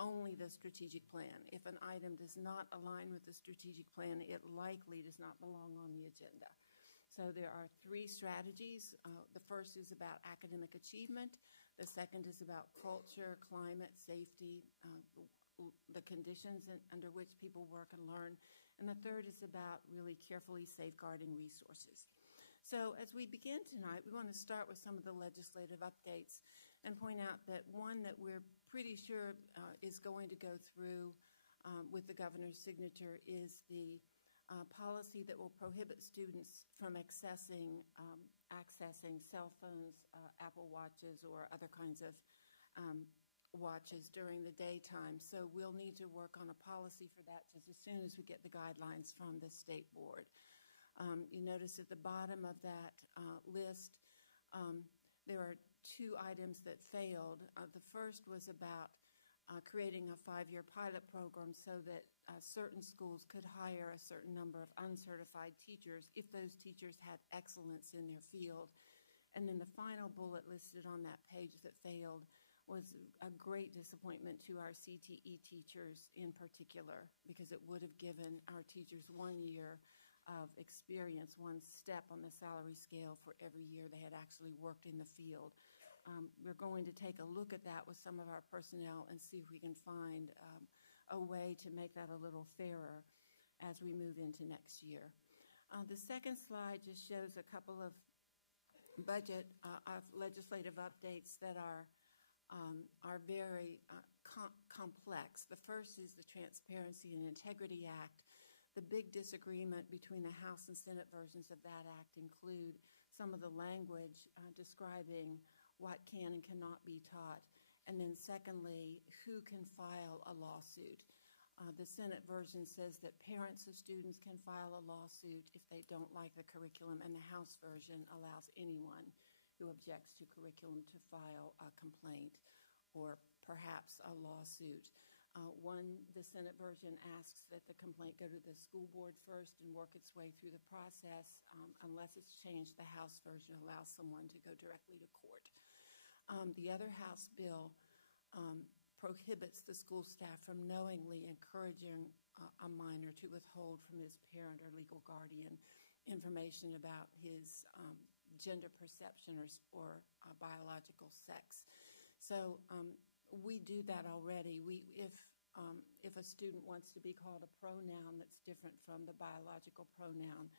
only the strategic plan. If an item does not align with the strategic plan, it likely does not belong on the agenda. So there are 3 strategies. The first is about academic achievement. The second is about culture, climate, safety, the conditions under which people work and learn. And the third is about really carefully safeguarding resources. So as we begin tonight, we want to start with some of the legislative updates and point out that one that we're pretty sure is going to go through with the governor's signature is the policy that will prohibit students from accessing cell phones, Apple Watches, or other kinds of watches during the daytime. So we'll need to work on a policy for that just as soon as we get the guidelines from the state board. You notice at the bottom of that list, there are 2 items that failed. The first was about creating a 5-year pilot program so that certain schools could hire a certain number of uncertified teachers if those teachers had excellence in their field. And then the final bullet listed on that page that failed was a great disappointment to our CTE teachers in particular, because it would have given our teachers 1 year of experience, 1 step on the salary scale for every year they had actually worked in the field. We're going to take a look at that with some of our personnel and see if we can find a way to make that a little fairer as we move into next year. The second slide just shows a couple of budget of legislative updates that are very complex. The first is the Transparency and Integrity Act. The big disagreement between the House and Senate versions of that act include some of the language describing what can and cannot be taught, and then secondly, who can file a lawsuit. The Senate version says that parents of students can file a lawsuit if they don't like the curriculum, and the House version allows anyone who objects to curriculum to file a complaint or perhaps a lawsuit. The Senate version asks that the complaint go to the school board first and work its way through the process. Unless it's changed, the House version allows someone to go directly to court. The other House bill prohibits the school staff from knowingly encouraging a minor to withhold from his parent or legal guardian information about his gender perception or biological sex. So we do that already. If a student wants to be called a pronoun that's different from the biological pronoun,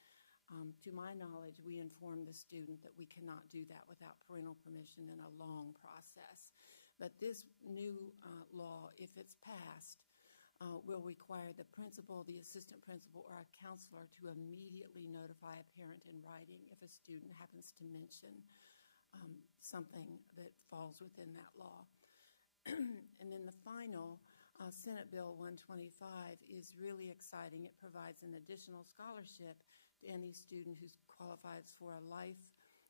to my knowledge, we inform the student that we cannot do that without parental permission in a long process. But this new law, if it's passed, will require the principal, the assistant principal, or a counselor to immediately notify a parent in writing if a student happens to mention something that falls within that law. And then the final, Senate Bill 125, is really exciting. It provides an additional scholarship to any student who qualifies for a Life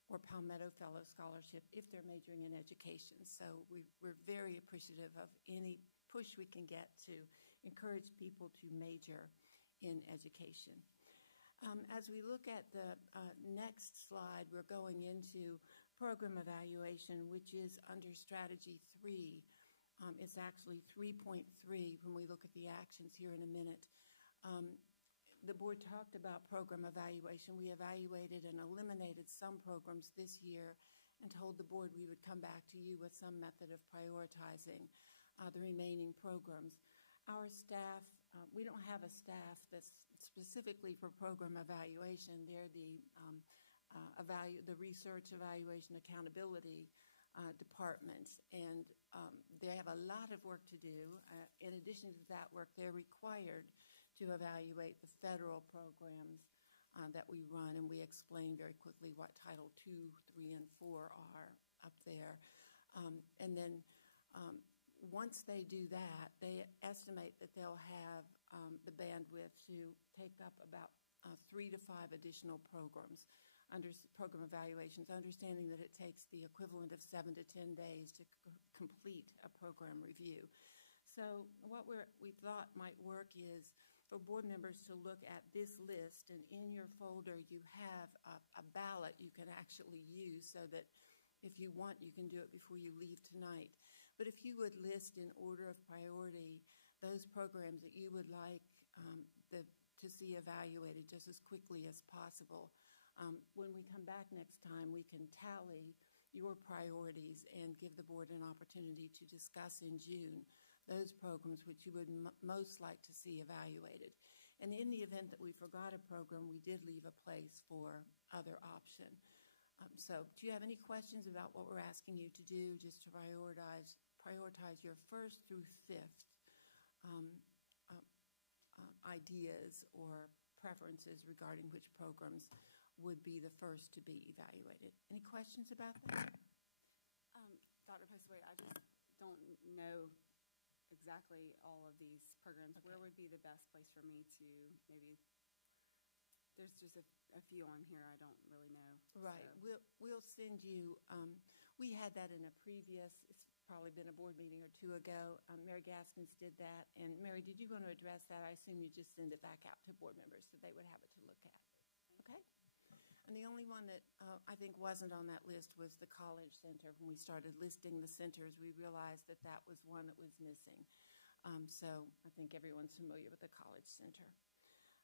or Palmetto Fellow Scholarship if they're majoring in education. So we're very appreciative of any push we can get to encourage people to major in education. As we look at the next slide, we're going into program evaluation, which is under Strategy 3. It's actually 3.3 when we look at the actions here in a minute. The board talked about program evaluation. We evaluated and eliminated some programs this year and told the board we would come back to you with some method of prioritizing the remaining programs. Our staff, we don't have a staff that's specifically for program evaluation. They're the research, evaluation, accountability departments, and they have a lot of work to do. In addition to that work, they're required to evaluate the federal programs that we run, and we explain very quickly what Title II, III, and IV are up there. And then once they do that, they estimate that they'll have the bandwidth to take up about 3 to 5 additional programs under program evaluations, understanding that it takes the equivalent of 7 to 10 days to complete a program review. So what we thought might work is for board members to look at this list, and in your folder you have a ballot you can actually use so that if you want, you can do it before you leave tonight. But if you would list in order of priority those programs that you would like to see evaluated just as quickly as possible, when we come back next time, we can tally your priorities and give the board an opportunity to discuss in June those programs which you would most like to see evaluated. And in the event that we forgot a program, we did leave a place for other option. So do you have any questions about what we're asking you to do, just to prioritize your first through fifth ideas or preferences regarding which programs would be the first to be evaluated? Any questions about that? Dr. Postaway, I just don't know exactly all of these programs. Okay. Where would be the best place for me to maybe, there's just a few on here I don't really know. Right. So. We'll send you, we had that in a previous, it's probably been a board meeting or two ago. Mary Gaskins did that. And Mary, did you want to address that? I assume you just send it back out to board members so they would have it to look at. Okay? And the only one that I think wasn't on that list was the College Center. When we started listing the centers, we realized that that was one that was missing. So I think everyone's familiar with the College Center.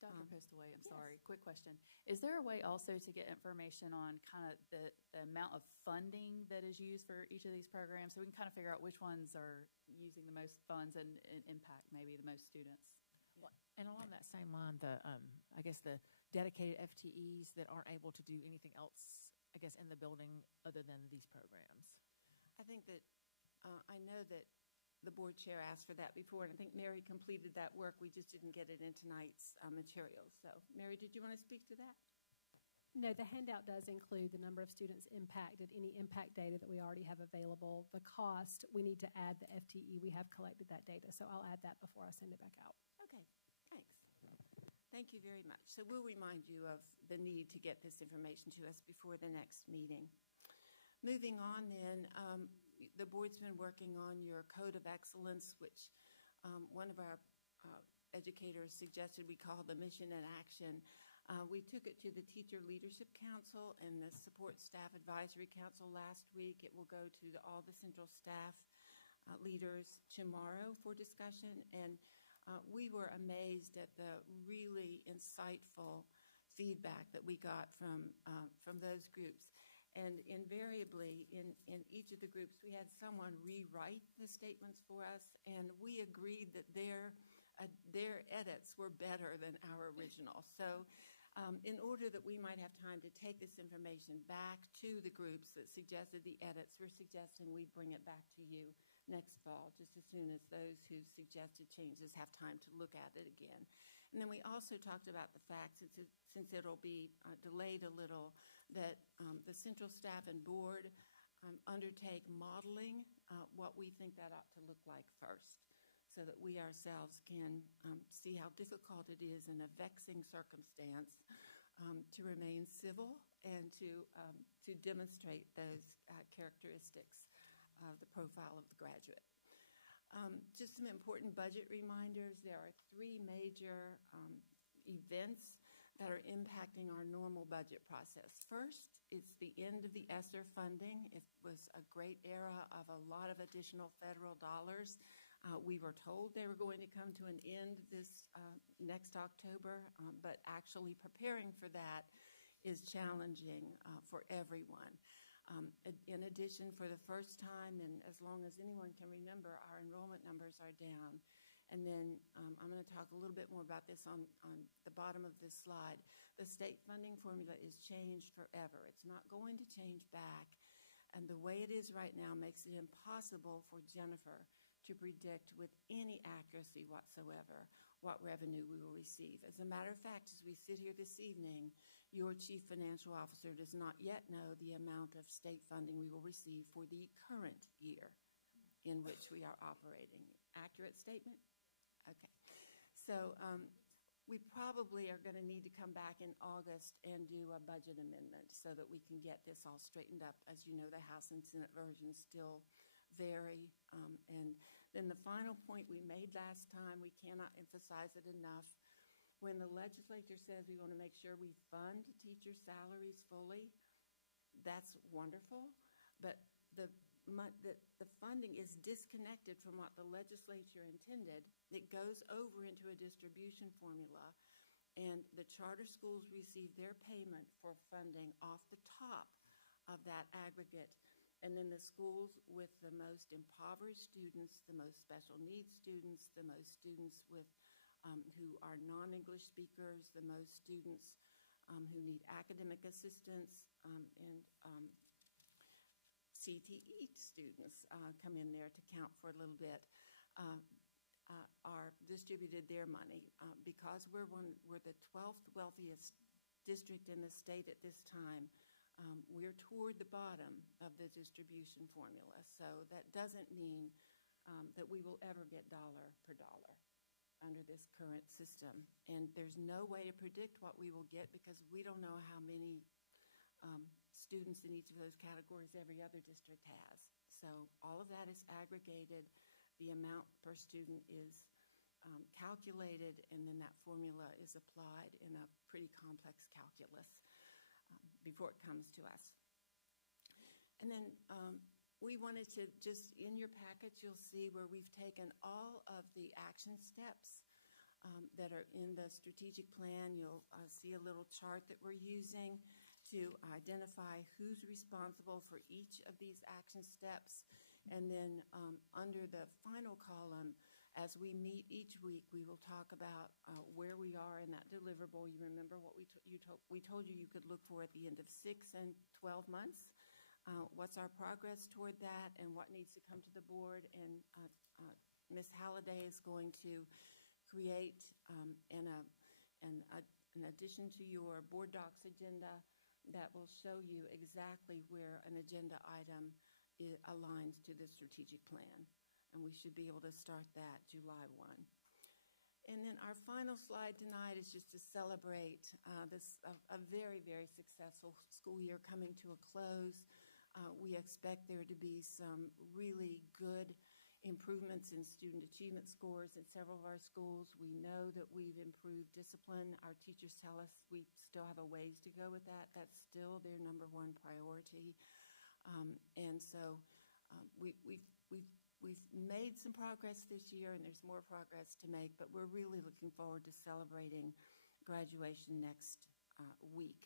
Dr. Postaway, I'm yes. sorry, quick question. Is there a way also to get information on kind of the amount of funding that is used for each of these programs so we can kind of figure out which ones are using the most funds and impact maybe the most students? Well, and along that same line, I guess the dedicated FTEs that aren't able to do anything else, I guess, in the building other than these programs. I think that I know that the board chair asked for that before, and I think Mary completed that work. We just didn't get it in tonight's materials. So, Mary, did you want to speak to that? No, the handout does include the number of students impacted, any impact data that we already have available, the cost. We need to add the FTE. We have collected that data, so I'll add that before I send it back out. Okay, thanks. Thank you very much. So we'll remind you of the need to get this information to us before the next meeting. Moving on then, the board's been working on your Code of Excellence, which one of our educators suggested we call the Mission in Action. We took it to the Teacher Leadership Council and the Support Staff Advisory Council last week. It will go to all the central staff leaders tomorrow for discussion, and we were amazed at the really insightful feedback that we got from those groups. And invariably, in each of the groups, we had someone rewrite the statements for us, and we agreed that their edits were better than our original. So in order that we might have time to take this information back to the groups that suggested the edits, we're suggesting we bring it back to you next fall, just as soon as those who suggested changes have time to look at it again. And then we also talked about the fact, since it'll be delayed a little, that the central staff and board undertake modeling what we think that ought to look like first, so that we ourselves can see how difficult it is in a vexing circumstance to remain civil and to demonstrate those characteristics of the profile of the graduate. Just some important budget reminders. There are 3 major events that are impacting our normal budget process. First, it's the end of the ESSER funding. It was a great era of a lot of additional federal dollars. We were told they were going to come to an end this next October, but actually preparing for that is challenging for everyone. In addition, for the first time, and as long as anyone can remember, our enrollment numbers are down. And then I'm going to talk a little bit more about this on the bottom of this slide. The state funding formula is changed forever. It's not going to change back. And the way it is right now makes it impossible for Jennifer to predict with any accuracy whatsoever what revenue we will receive. As a matter of fact, as we sit here this evening, your chief financial officer does not yet know the amount of state funding we will receive for the current year in which we are operating. Accurate statement? Okay. So we probably are going to need to come back in August and do a budget amendment so that we can get this all straightened up. As you know, the House and Senate versions still vary. And then the final point we made last time, we cannot emphasize it enough. When the legislature says we want to make sure we fund teacher salaries fully, that's wonderful, but the funding is disconnected from what the legislature intended. It goes over into a distribution formula, and the charter schools receive their payment for funding off the top of that aggregate. And then the schools with the most impoverished students, the most special needs students, the most students with who are non-English speakers, the most students who need academic assistance, and CTE students come in there to count for a little bit, are distributed their money. Because we're the 12th wealthiest district in the state at this time, we're toward the bottom of the distribution formula. So that doesn't mean that we will ever get dollar per dollar under this current system. And there's no way to predict what we will get because we don't know how many students in each of those categories every other district has. So all of that is aggregated. The amount per student is calculated, and then that formula is applied in a pretty complex calculus before it comes to us. And then we wanted to just, in your package, you'll see where we've taken all of the action steps that are in the strategic plan. You'll see a little chart that we're using to identify who's responsible for each of these action steps. And then under the final column, as we meet each week, we will talk about where we are in that deliverable. You remember what we told you you could look for at the end of 6 and 12 months. What's our progress toward that, and what needs to come to the board? And Ms. Halliday is going to create an addition to your board docs agenda that will show you exactly where an agenda item aligns to the strategic plan. And we should be able to start that July 1. And then our final slide tonight is just to celebrate a very, very successful school year coming to a close. We expect there to be some really good improvements in student achievement scores in several of our schools. We know that we've improved discipline. Our teachers tell us we still have a ways to go with that. That's still their number one priority. And so we've made some progress this year, and there's more progress to make, but we're really looking forward to celebrating graduation next week.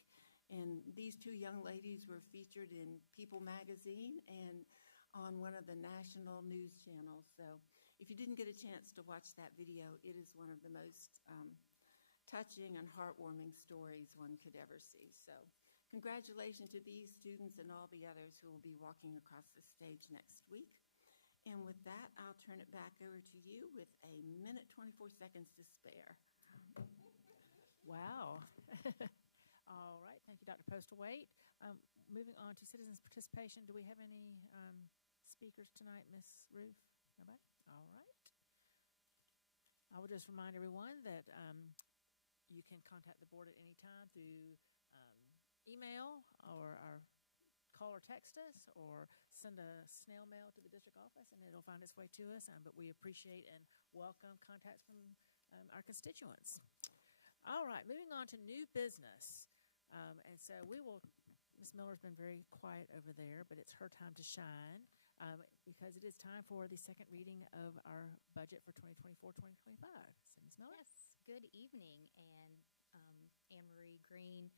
And these two young ladies were featured in People magazine and on one of the national news channels. So if you didn't get a chance to watch that video, it is one of the most touching and heartwarming stories one could ever see. So congratulations to these students and all the others who will be walking across the stage next week. And with that, I'll turn it back over to you with a minute, 24 seconds to spare. Wow. All right. Thank you, Dr. Postlewaite. Moving on to citizens' participation, do we have any speakers tonight, Ms. Ruth? Nobody? All right. I will just remind everyone that you can contact the board at any time through email or call or text us, or send a snail mail to the district office, and it'll find its way to us. But we appreciate and welcome contacts from our constituents. All right, moving on to new business. And so we will, Ms. Miller's been very quiet over there, but it's her time to shine because it is time for the second reading of our budget for 2024-2025. So, Ms. Miller? Yes, good evening, and Anne-Marie Green,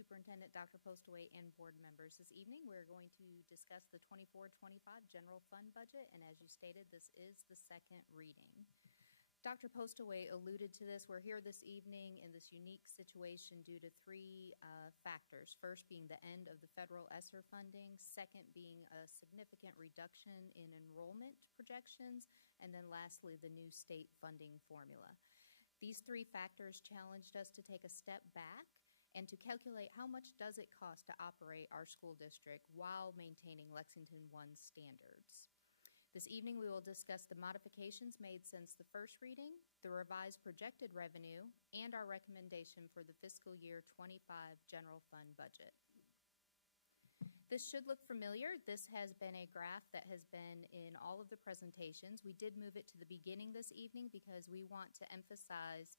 Superintendent Dr. Postaway and board members. This evening, we're going to discuss the 24-25 general fund budget, and as you stated, this is the second reading. Dr. Postaway alluded to this. We're here this evening in this unique situation due to three factors. First being the end of the federal ESSER funding, second being a significant reduction in enrollment projections, and then lastly, the new state funding formula. These three factors challenged us to take a step back and to calculate how much does it cost to operate our school district while maintaining Lexington 1 standards. This evening, we will discuss the modifications made since the first reading, the revised projected revenue, and our recommendation for the fiscal year 25 general fund budget. This should look familiar. This has been a graph that has been in all of the presentations. We did move it to the beginning this evening because we want to emphasize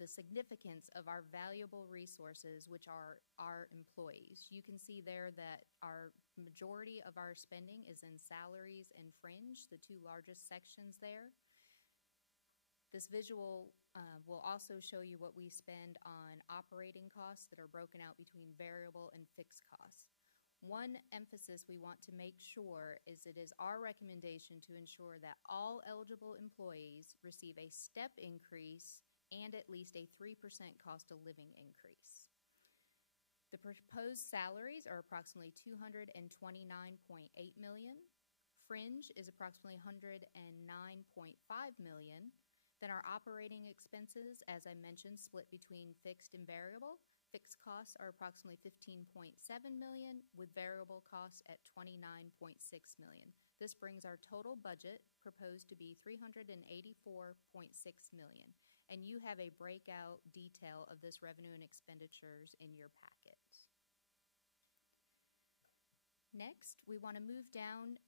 the significance of our valuable resources, which are our employees. You can see there that our majority of our spending is in salaries and fringe, the two largest sections there. This visual will also show you what we spend on operating costs that are broken out between variable and fixed costs. One emphasis we want to make sure is it is our recommendation to ensure that all eligible employees receive a step increase and at least a 3% cost of living increase. The proposed salaries are approximately $229.8 million. Fringe is approximately $109.5 million. Then our operating expenses, as I mentioned, split between fixed and variable. Fixed costs are approximately $15.7 million, with variable costs at $29.6 million. This brings our total budget proposed to be $384.6 million. And you have a breakout detail of this revenue and expenditures in your packets. Next, we want to move down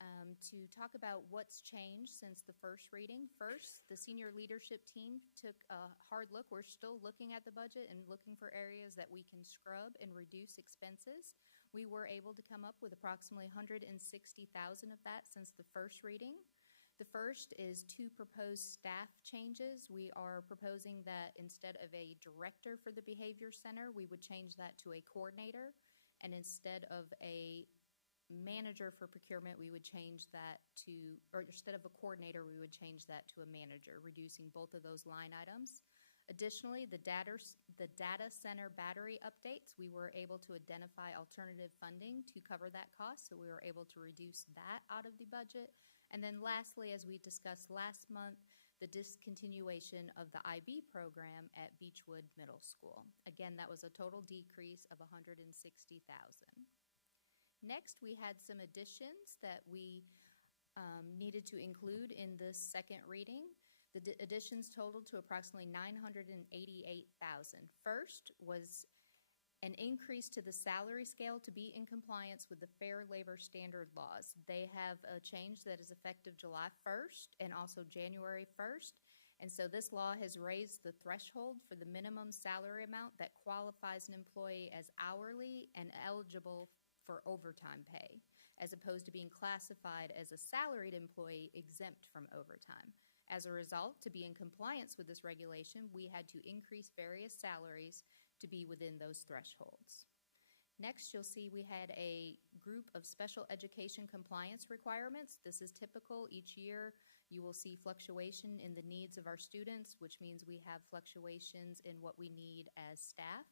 to talk about what's changed since the first reading. First, the senior leadership team took a hard look. We're still looking at the budget and looking for areas that we can scrub and reduce expenses. We were able to come up with approximately $160,000 of that since the first reading. The first is two proposed staff changes. We are proposing that instead of a director for the Behavior Center, we would change that to a coordinator. And instead of a manager for procurement, we would change that to, or instead of a coordinator, we would change that to a manager, reducing both of those line items. Additionally, the data center battery updates, we were able to identify alternative funding to cover that cost, so we were able to reduce that out of the budget. And then lastly, as we discussed last month, the discontinuation of the IB program at Beechwood Middle School. Again, that was a total decrease of $160,000. Next, we had some additions that we needed to include in this second reading. The additions totaled to approximately $988,000. First was an increase to the salary scale to be in compliance with the Fair Labor Standard laws. They have a change that is effective July 1st and also January 1st. And so this law has raised the threshold for the minimum salary amount that qualifies an employee as hourly and eligible for overtime pay, as opposed to being classified as a salaried employee exempt from overtime. As a result, to be in compliance with this regulation, we had to increase various salaries to be within those thresholds. Next, you'll see we had a group of special education compliance requirements. This is typical each year. You will see fluctuation in the needs of our students, which means we have fluctuations in what we need as staff.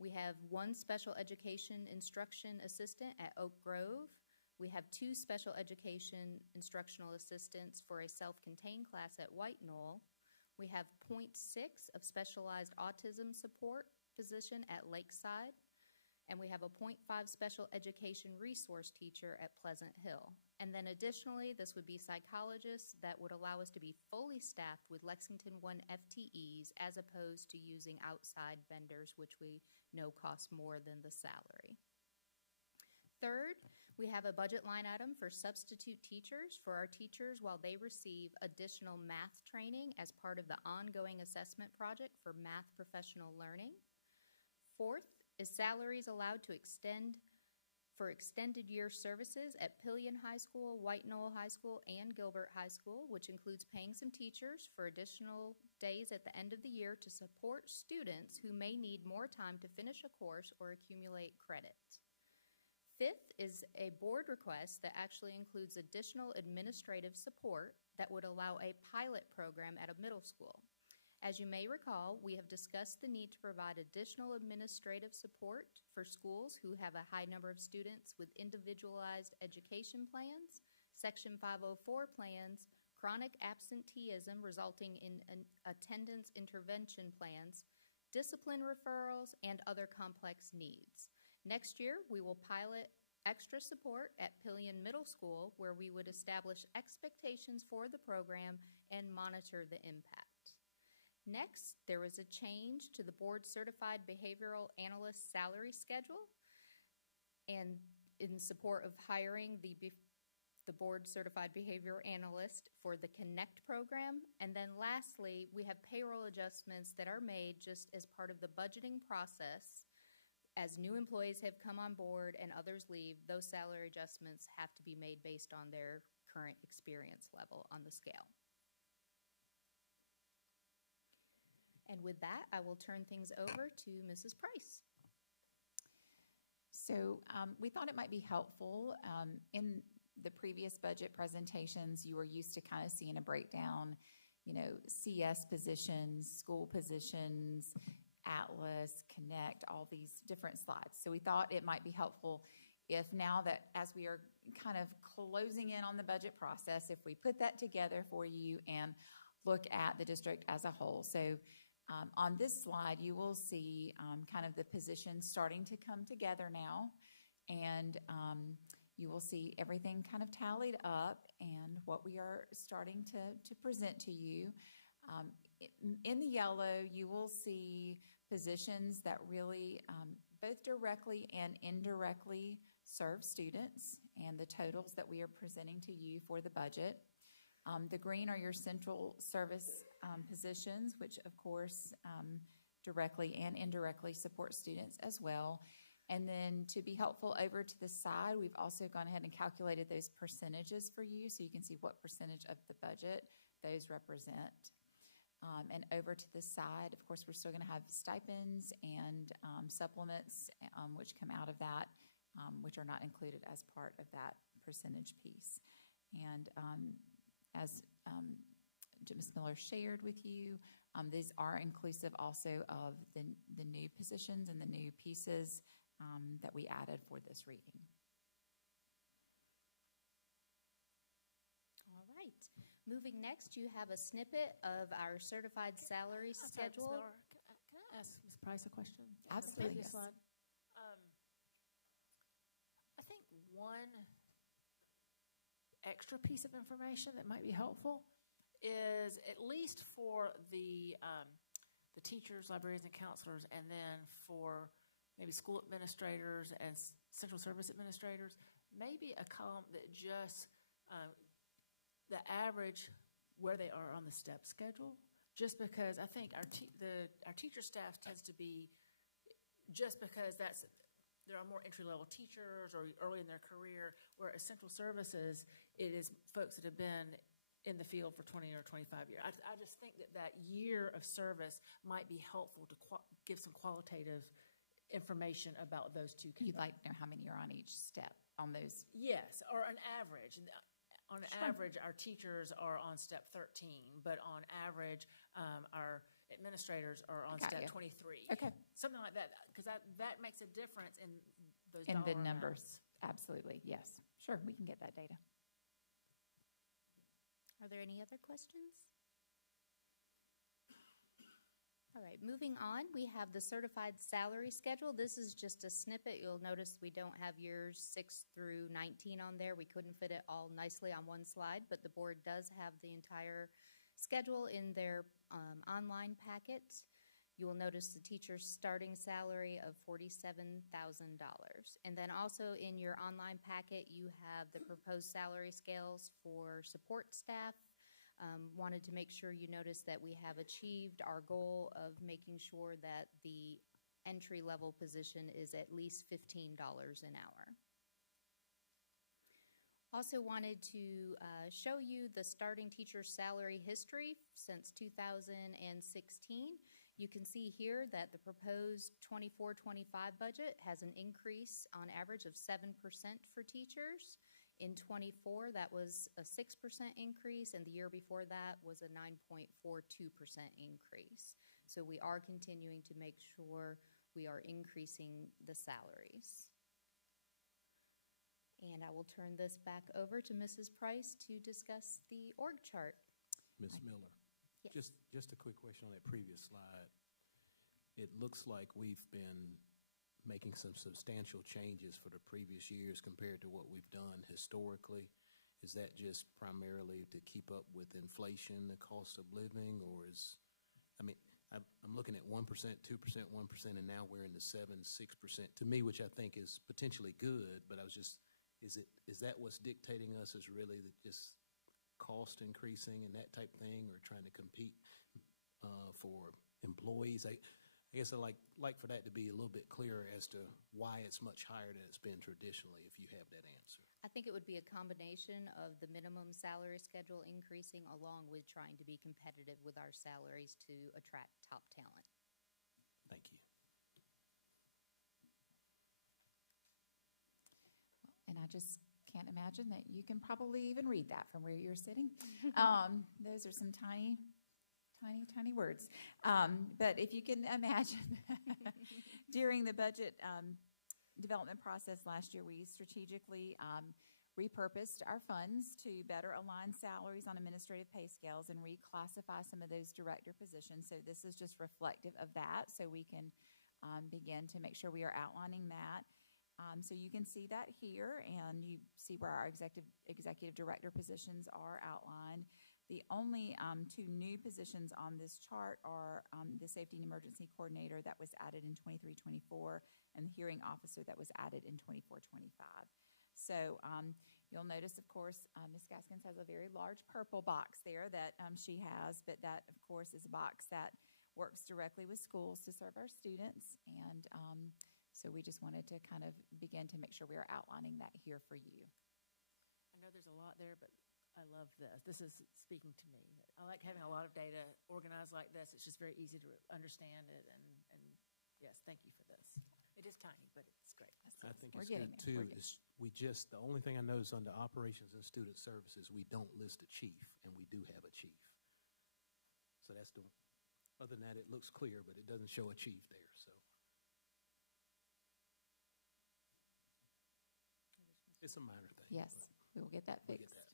We have one special education instruction assistant at Oak Grove. We have two special education instructional assistants for a self-contained class at White Knoll. We have 0.6 of specialized autism support position at Lakeside. And we have a 0.5 special education resource teacher at Pleasant Hill. And then additionally, this would be psychologists that would allow us to be fully staffed with Lexington 1 FTEs as opposed to using outside vendors, which we know cost more than the salary. Third, we have a budget line item for substitute teachers for our teachers while they receive additional math training as part of the ongoing assessment project for math professional learning. Fourth, is salaries allowed to extend for extended year services at Pillion High School, White Knoll High School, and Gilbert High School, which includes paying some teachers for additional days at the end of the year to support students who may need more time to finish a course or accumulate credit. Fifth is a board request that actually includes additional administrative support that would allow a pilot program at a middle school. As you may recall, we have discussed the need to provide additional administrative support for schools who have a high number of students with individualized education plans, Section 504 plans, chronic absenteeism resulting in attendance intervention plans, discipline referrals, and other complex needs. Next year, we will pilot extra support at Pillion Middle School, where we would establish expectations for the program and monitor the impact. Next, there was a change to the board-certified behavioral analyst salary schedule, and in support of hiring the board-certified behavioral analyst for the Connect program. And then lastly, we have payroll adjustments that are made just as part of the budgeting process. As new employees have come on board and others leave, those salary adjustments have to be made based on their current experience level on the scale. And with that, I will turn things over to Mrs. Price. So we thought it might be helpful. In the previous budget presentations, you were used to kind of seeing a breakdown, CS positions, school positions, Atlas, Connect, all these different slides. So we thought it might be helpful if now that as we are kind of closing in on the budget process, if we put that together for you and look at the district as a whole. So on this slide, you will see kind of the positions starting to come together now, and you will see everything kind of tallied up and what we are starting to present to you. In the yellow, you will see positions that really both directly and indirectly serve students and the totals that we are presenting to you for the budget. The green are your central service positions, which of course directly and indirectly support students as well. And then to be helpful over to the side, we've also gone ahead and calculated those percentages for you so you can see what percentage of the budget those represent. And over to the side, of course, we're still going to have stipends and supplements which come out of that, which are not included as part of that percentage piece. And as Ms. Miller shared with you, these are inclusive also of the new positions and the new pieces that we added for this reading. All right. Moving next, you have a snippet of our certified salary schedule. Sorry, Ms. Miller, can I ask Ms. Price a question? Absolutely, Previous yes. slide. I think one extra piece of information that might be helpful is at least for the teachers, librarians, and counselors, and then for maybe school administrators and central service administrators, maybe a column that just the average where they are on the step schedule, just because I think our teacher staff tends to be, just because there are more entry-level teachers or early in their career, where essential services, it is folks that have been in the field for 20 or 25 years. I just think that year of service might be helpful to give some qualitative information about those two. You'd like to know how many are on each step on those? Yes, or an average. On average, our teachers are on step 13, but on average, our administrators are on step 23. Okay. Something like that, because that makes a difference in those In the dollar numbers, absolutely, yes. Sure, we can get that data. Are there any other questions? All right, moving on, we have the certified salary schedule. This is just a snippet. You'll notice we don't have years 6 through 19 on there. We couldn't fit it all nicely on one slide, but the board does have the entire schedule in their online packet. You will notice the teacher's starting salary of $47,000. And then also in your online packet, you have the proposed salary scales for support staff. Wanted to make sure you notice that we have achieved our goal of making sure that the entry-level position is at least $15 an hour. Also wanted to show you the starting teacher salary history since 2016. You can see here that the proposed 24-25 budget has an increase on average of 7% for teachers. In 24, that was a 6% increase, and the year before that was a 9.42% increase. So we are continuing to make sure we are increasing the salaries. And I will turn this back over to Mrs. Price to discuss the org chart. Ms. Miller, Yes. just a quick question on that previous slide. It looks like we've been making some substantial changes for the previous years compared to what we've done historically. Is that just primarily to keep up with inflation, the cost of living, or I'm looking at 1%, 2%, 1%, and now we're in the 7-6% to me, which I think is potentially good, but I was just, is that what's dictating us, is really just cost increasing and that type thing, or trying to compete for employees? I guess I'd like for that to be a little bit clearer as to why it's much higher than it's been traditionally, if you have that answer. I think it would be a combination of the minimum salary schedule increasing along with trying to be competitive with our salaries to attract top talent. Thank you. And I just can't imagine that you can probably even read that from where you're sitting. Those are some tiny words. But if you can imagine, during the budget development process last year, we strategically repurposed our funds to better align salaries on administrative pay scales and reclassify some of those director positions. So this is just reflective of that, so we can begin to make sure we are outlining that. So you can see that here, and you see where our executive director positions are outlined. The only two new positions on this chart are the safety and emergency coordinator that was added in 23-24 and the hearing officer that was added in 24-25. So you'll notice, of course, Ms. Gaskins has a very large purple box there that she has, but that, of course, is a box that works directly with schools to serve our students. And so we just wanted to kind of begin to make sure we are outlining that here for you. I know there's a lot there, but I love this. This is speaking to me. I like having a lot of data organized like this. It's just very easy to understand it. And yes, thank you for this. It is tiny, but it's great. I think it's good, too. The only thing I noticed under operations and student services, we don't list a chief, and we do have a chief. So other than that, it looks clear, but it doesn't show a chief there, so. It's a minor thing. Yes, we will get that fixed. We'll get that.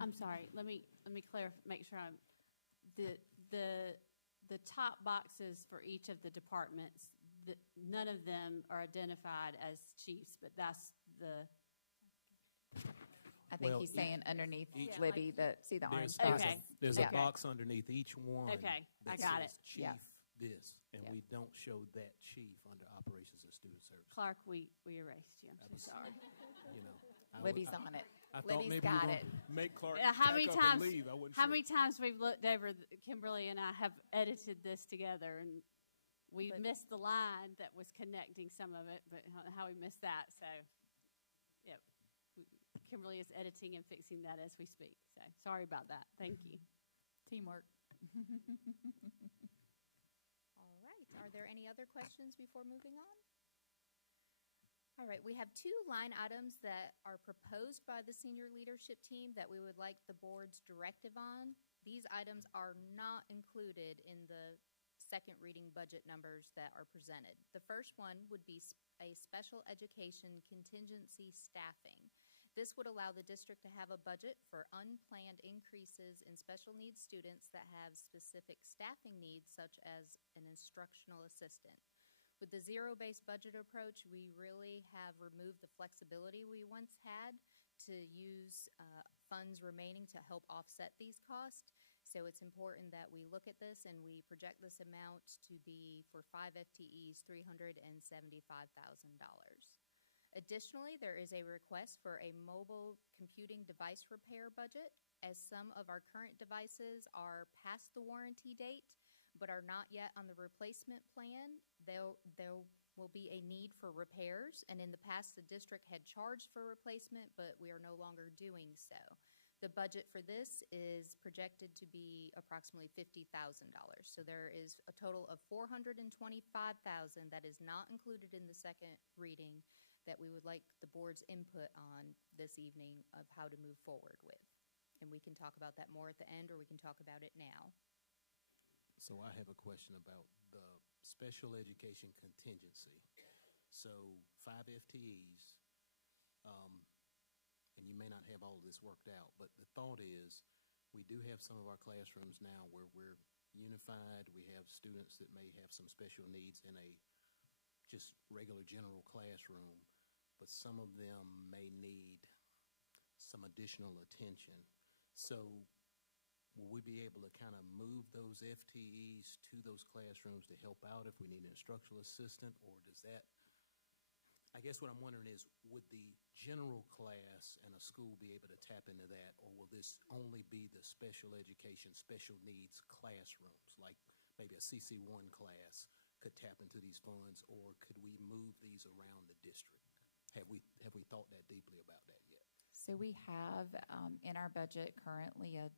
I'm sorry. Let me clarify. Make sure I'm the top boxes for each of the departments. None of them are identified as chiefs, but that's the. I think he's saying underneath Libby, see the orange box. There's a box underneath each one. Okay, I that got says it. Chief this, and we don't show that chief under operations and student services. Clark, we erased you. I'm so sorry. Libby's on it. I thought Libby's maybe got you it. Make Clark How many pack times? up and leave. I wasn't How sure. many times we've looked over? Kimberly and I have edited this together, and we missed the line that was connecting some of it. But how we missed that? So, yep. Kimberly is editing and fixing that as we speak. So sorry about that. Thank you. Teamwork. All right. Are there any other questions before moving on? All right. We have two line items that are proposed by the senior leadership team that we would like the board's directive on. These items are not included in the second reading budget numbers that are presented. The first one would be a special education contingency staffing. This would allow the district to have a budget for unplanned increases in special needs students that have specific staffing needs, such as an instructional assistant. With the zero-based budget approach, we really have removed the flexibility we once had to use funds remaining to help offset these costs. So it's important that we look at this, and we project this amount to be, for 5 FTEs, $375,000. Additionally, there is a request for a mobile computing device repair budget, as some of our current devices are past the warranty date but are not yet on the replacement plan. They'll will be a need for repairs, and in the past, the district had charged for replacement, but we are no longer doing so. The budget for this is projected to be approximately $50,000. So there is a total of $425,000 that is not included in the second reading that we would like the board's input on this evening of how to move forward with. And we can talk about that more at the end, or we can talk about it now. So I have a question about the special education contingency. So 5 FTEs, and you may not have all of this worked out, but the thought is we do have some of our classrooms now where we're unified. We have students that may have some special needs in a just regular general classroom, but some of them may need some additional attention. So will we be able to kind of move those FTEs to those classrooms to help out if we need an instructional assistant, or does that, I guess what I'm wondering is, would the general class and a school be able to tap into that, or will this only be the special education, special needs classrooms, like maybe a CC1 class could tap into these funds, or could we move these around the district? Have we thought that deeply about that yet? So we have in our budget currently a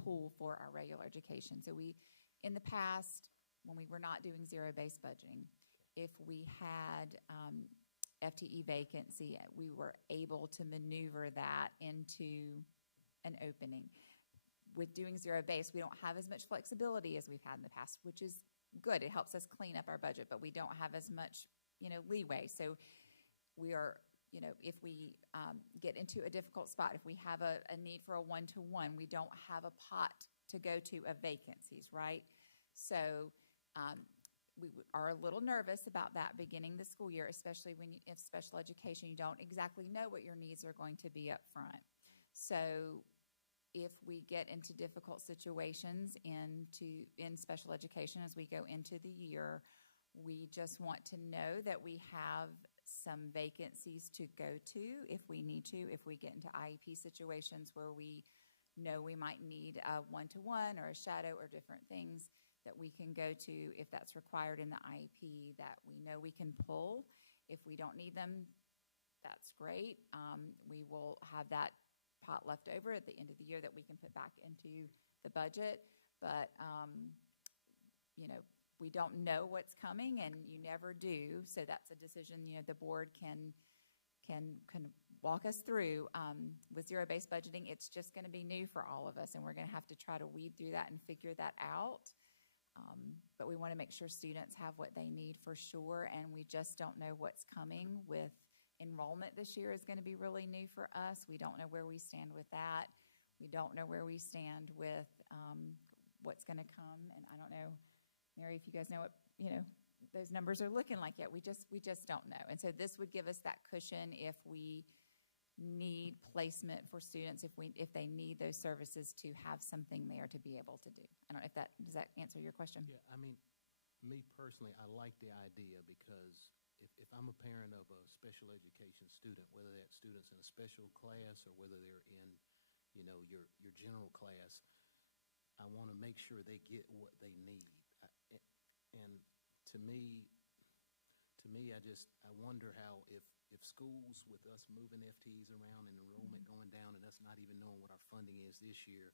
pool for our regular education. So we, in the past, when we were not doing zero-based budgeting, if we had FTE vacancy, we were able to maneuver that into an opening. With doing zero-based, we don't have as much flexibility as we've had in the past, which is good. It helps us clean up our budget, but we don't have as much, leeway. So we are, if we get into a difficult spot, if we have a need for a one-to-one, we don't have a pot to go to of vacancies, right? So we are a little nervous about that beginning the school year, especially when in special education, you don't exactly know what your needs are going to be up front. So if we get into difficult situations in special education as we go into the year, we just want to know that we have some vacancies to go to if we need to, if we get into IEP situations where we know we might need a one-to-one or a shadow or different things that we can go to if that's required in the IEP that we know we can pull. If we don't need them, that's great. We will have that pot left over at the end of the year that we can put back into the budget. But, we don't know what's coming, and you never do. So that's a decision, the board can walk us through. With zero-based budgeting, it's just going to be new for all of us, and we're going to have to try to weed through that and figure that out. But we want to make sure students have what they need for sure, and we just don't know what's coming with enrollment this year is going to be really new for us. We don't know where we stand with that. We don't know where we stand with what's going to come, and I don't know, Mary, if you guys know what those numbers are looking like yet. We just don't know, and so this would give us that cushion if we need placement for students, if they need those services to have something there to be able to do. I don't know if does that answer your question? Yeah, I mean, me personally, I like the idea because if I'm a parent of a special education student, whether that student's in a special class or whether they're in, your general class, I want to make sure they get what they need. And to me, I wonder how if schools with us moving FTEs around and enrollment going down and us not even knowing what our funding is this year,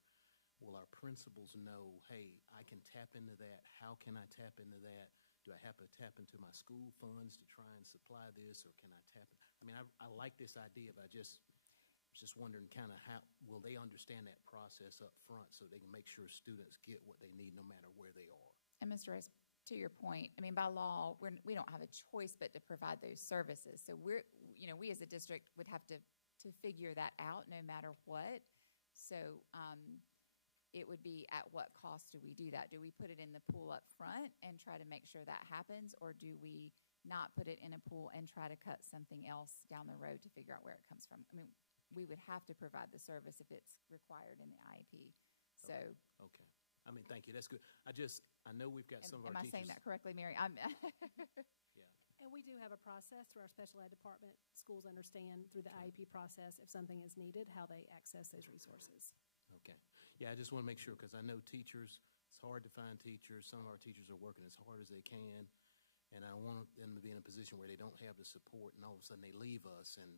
will our principals know, hey, I can tap into that? How can I tap into that? Do I have to tap into my school funds to try and supply this, or can I tap? I mean, I like this idea, but I was just wondering kind of how will they understand that process up front so they can make sure students get what they need no matter where they are. And Mr. Rice, to your point, I mean, by law, we don't have a choice but to provide those services. So we as a district would have to figure that out no matter what. So it would be, at what cost do we do that? Do we put it in the pool up front and try to make sure that happens, or do we not put it in a pool and try to cut something else down the road to figure out where it comes from? I mean, we would have to provide the service if it's required in the IEP. So. Okay. I mean, thank you. That's good. I know we've got some of our teachers. Am I saying that correctly, Mary? Yeah. And we do have a process through our special ed department. Schools understand through the IEP process if something is needed, how they access those resources. Okay. Yeah, I just want to make sure, because I know teachers, it's hard to find teachers. Some of our teachers are working as hard as they can, And I don't want them to be in a position where they don't have the support and all of a sudden they leave us and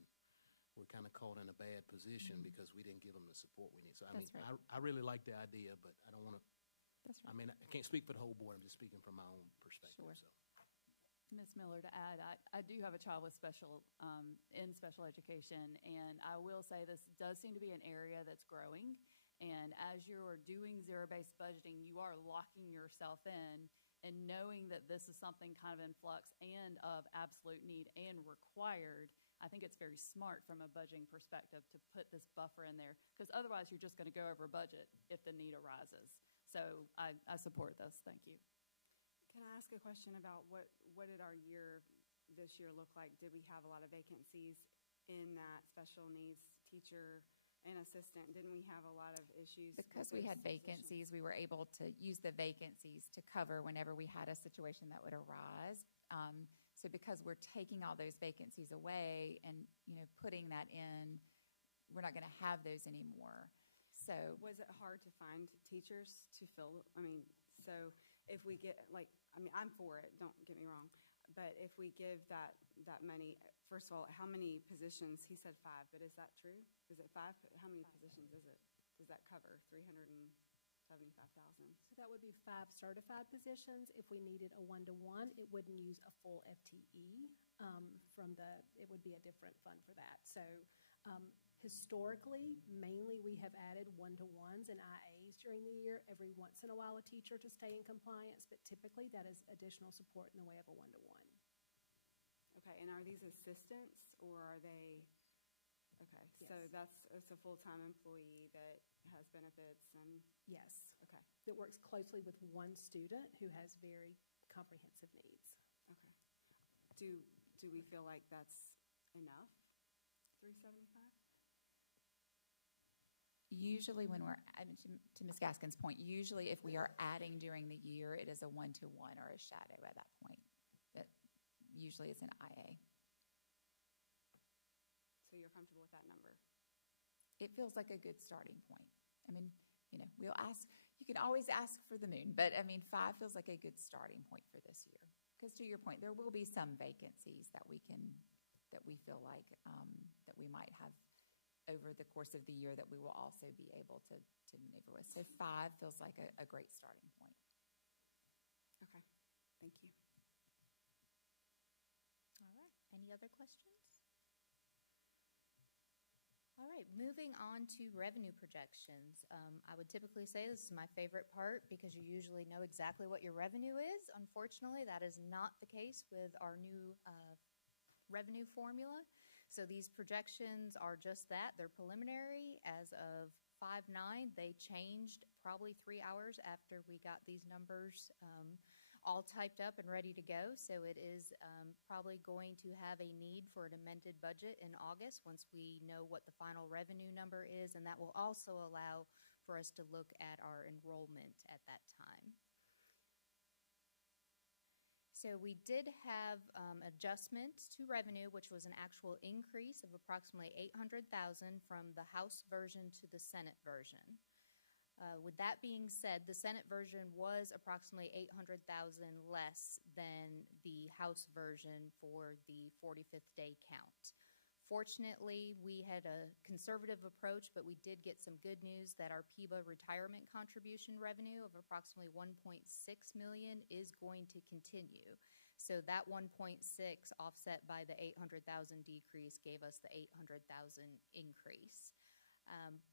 we're kind of caught in a bad position because we didn't give them the support we need. So, I mean, That's right. I really like the idea, but I don't want to, That's right. I mean, I can't speak for the whole board. I'm just speaking from my own perspective. Sure. So. Ms. Miller, to add, I do have a child with in special education, and I will say this does seem to be an area that's growing. And as you're doing zero-based budgeting, you are locking yourself in and knowing that this is something kind of in flux and of absolute need and required. I think it's very smart from a budgeting perspective to put this buffer in there, because otherwise you're just going to go over budget if the need arises. So I support this. Thank you. Can I ask a question about what did our year this year look like? Did we have a lot of vacancies in that special needs teacher and assistant? Didn't we have a lot of issues? Because we had vacancies, we were able to use the vacancies to cover whenever we had a situation that would arise. So because we're taking all those vacancies away and, putting that in, we're not going to have those anymore. So was it hard to find teachers to fill? I mean, so if we get I'm for it, don't get me wrong, but if we give that money, first of all, how many positions? He said 5, but is that true? Is it 5? How many positions is it? Does that cover 375,000? So that would be 5 certified positions. If we needed a 1-to-1, it wouldn't use a full FTE it would be a different fund for that. So historically, mainly we have added 1-to-1s and IAs during the year, every once in a while a teacher to stay in compliance, but typically that is additional support in the way of a 1-to-1. Okay, and are these assistants or are they, okay, yes. So it's a full-time employee that has benefits and? Yes. Okay. That works closely with one student who has very comprehensive needs. Okay. Do we feel like that's enough, 375? usually when we're, to Ms. Gaskin's point, usually if we are adding during the year, it is a 1-to-1 or a shadow at that point. But usually it's an IA. So you're comfortable with that number? It feels like a good starting point. I mean, we'll ask, you can always ask for the moon, but 5 feels like a good starting point for this year. Because to your point, there will be some vacancies that we feel like that we might have over the course of the year that we will also be able to maneuver with. So 5 feels like a great starting point. Okay, thank you. All right, any other questions? All right, moving on to revenue projections. I would typically say this is my favorite part because you usually know exactly what your revenue is. Unfortunately, that is not the case with our new revenue formula. So these projections are just that. They're preliminary. As of 5/9, they changed probably 3 hours after we got these numbers all typed up and ready to go. So it is probably going to have a need for an amended budget in August once we know what the final revenue number is, and that will also allow for us to look at our enrollment at that time. So we did have adjustment to revenue, which was an actual increase of approximately $800,000 from the House version to the Senate version. With that being said, the Senate version was approximately $800,000 less than the House version for the 45th day count. Fortunately, we had a conservative approach, but we did get some good news that our PIBA retirement contribution revenue of approximately $1.6 million is going to continue. So that 1.6 offset by the $800,000 decrease gave us the $800,000 increase.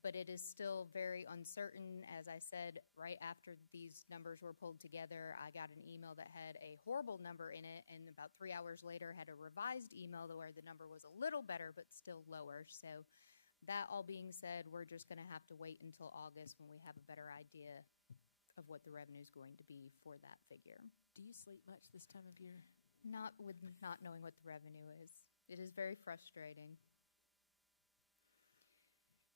But it is still very uncertain. As I said, right after these numbers were pulled together, I got an email that had a horrible number in it, and about 3 hours later had a revised email where the number was a little better but still lower. So that all being said, we're just going to have to wait until August when we have a better idea of what the revenue is going to be for that figure. Do you sleep much this time of year? Not with not knowing what the revenue is. It is very frustrating.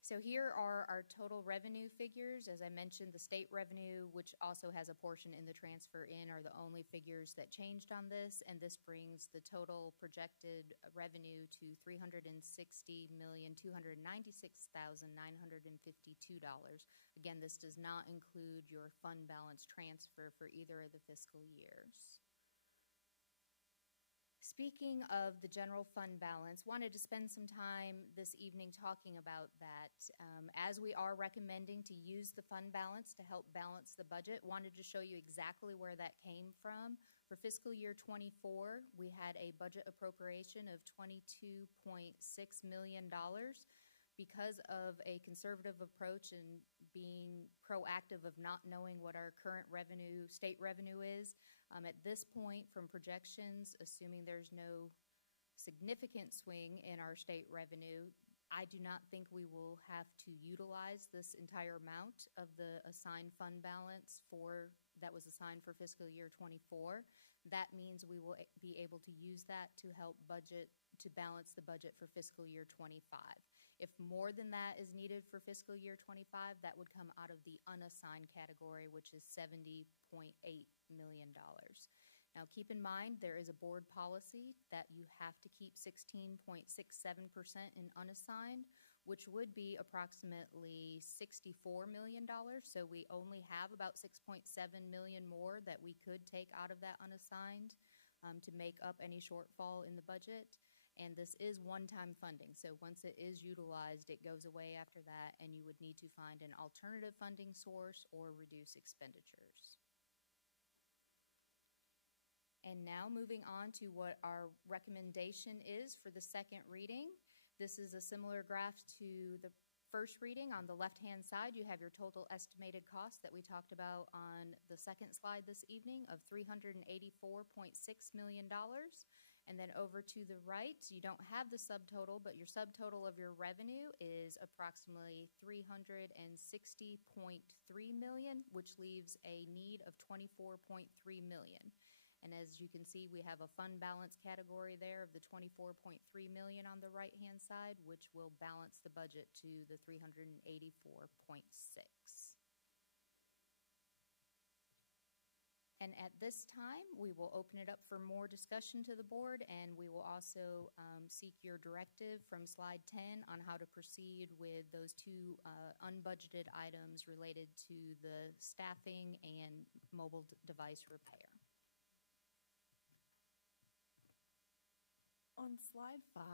So here are our total revenue figures. As I mentioned, the state revenue, which also has a portion in the transfer in, are the only figures that changed on this, and this brings the total projected revenue to $360,296,952. Again, this does not include your fund balance transfer for either of the fiscal years. Speaking of the general fund balance, wanted to spend some time this evening talking about that. As we are recommending to use the fund balance to help balance the budget, wanted to show you exactly where that came from. For fiscal year 24, we had a budget appropriation of $22.6 million. Because of a conservative approach and being proactive of not knowing what our current revenue, state revenue is, at this point from projections, assuming there's no significant swing in our state revenue, I do not think we will have to utilize this entire amount of the assigned fund balance that was assigned for fiscal year 24. That means we will be able to use that to help balance the budget for fiscal year 25. If more than that is needed for fiscal year 25, that would come out of the unassigned category, which is $70.8 million. Now, keep in mind, there is a board policy that you have to keep 16.67% in unassigned, which would be approximately $64 million. So we only have about $6.7 million more that we could take out of that unassigned to make up any shortfall in the budget. And this is one-time funding, so once it is utilized, it goes away after that, and you would need to find an alternative funding source or reduce expenditures. And now moving on to what our recommendation is for the second reading. This is a similar graph to the first reading. On the left-hand side, you have your total estimated cost that we talked about on the second slide this evening of $384.6 million. And then over to the right, you don't have the subtotal, but your subtotal of your revenue is approximately $360.3 million, which leaves a need of $24.3 million. And as you can see, we have a fund balance category there of the $24.3 million on the right-hand side, which will balance the budget to the $384.6. And at this time, we will open it up for more discussion to the board, and we will also seek your directive from slide 10 on how to proceed with those two unbudgeted items related to the staffing and mobile device repair. On slide 5,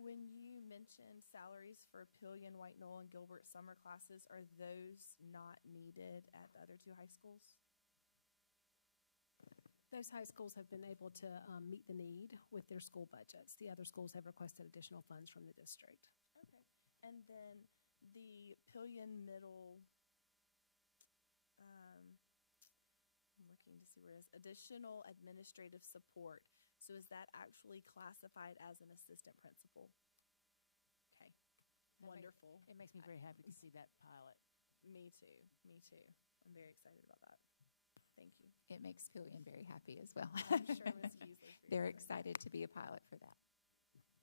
when you mentioned salaries for Pillion, White Knoll, and Gilbert summer classes, are those not needed at the other two high schools? Those high schools have been able to meet the need with their school budgets. The other schools have requested additional funds from the district. Okay. And then the Pillion Middle, I'm looking to see where it is, additional administrative support. So is that actually classified as an assistant principal? Okay, wonderful. It makes me very happy to see that pilot. Me too, me too. I'm very excited about that. Thank you. It makes Pillion very happy as well. I'm sure Ms. Beasley's very They're excited to be a pilot for that.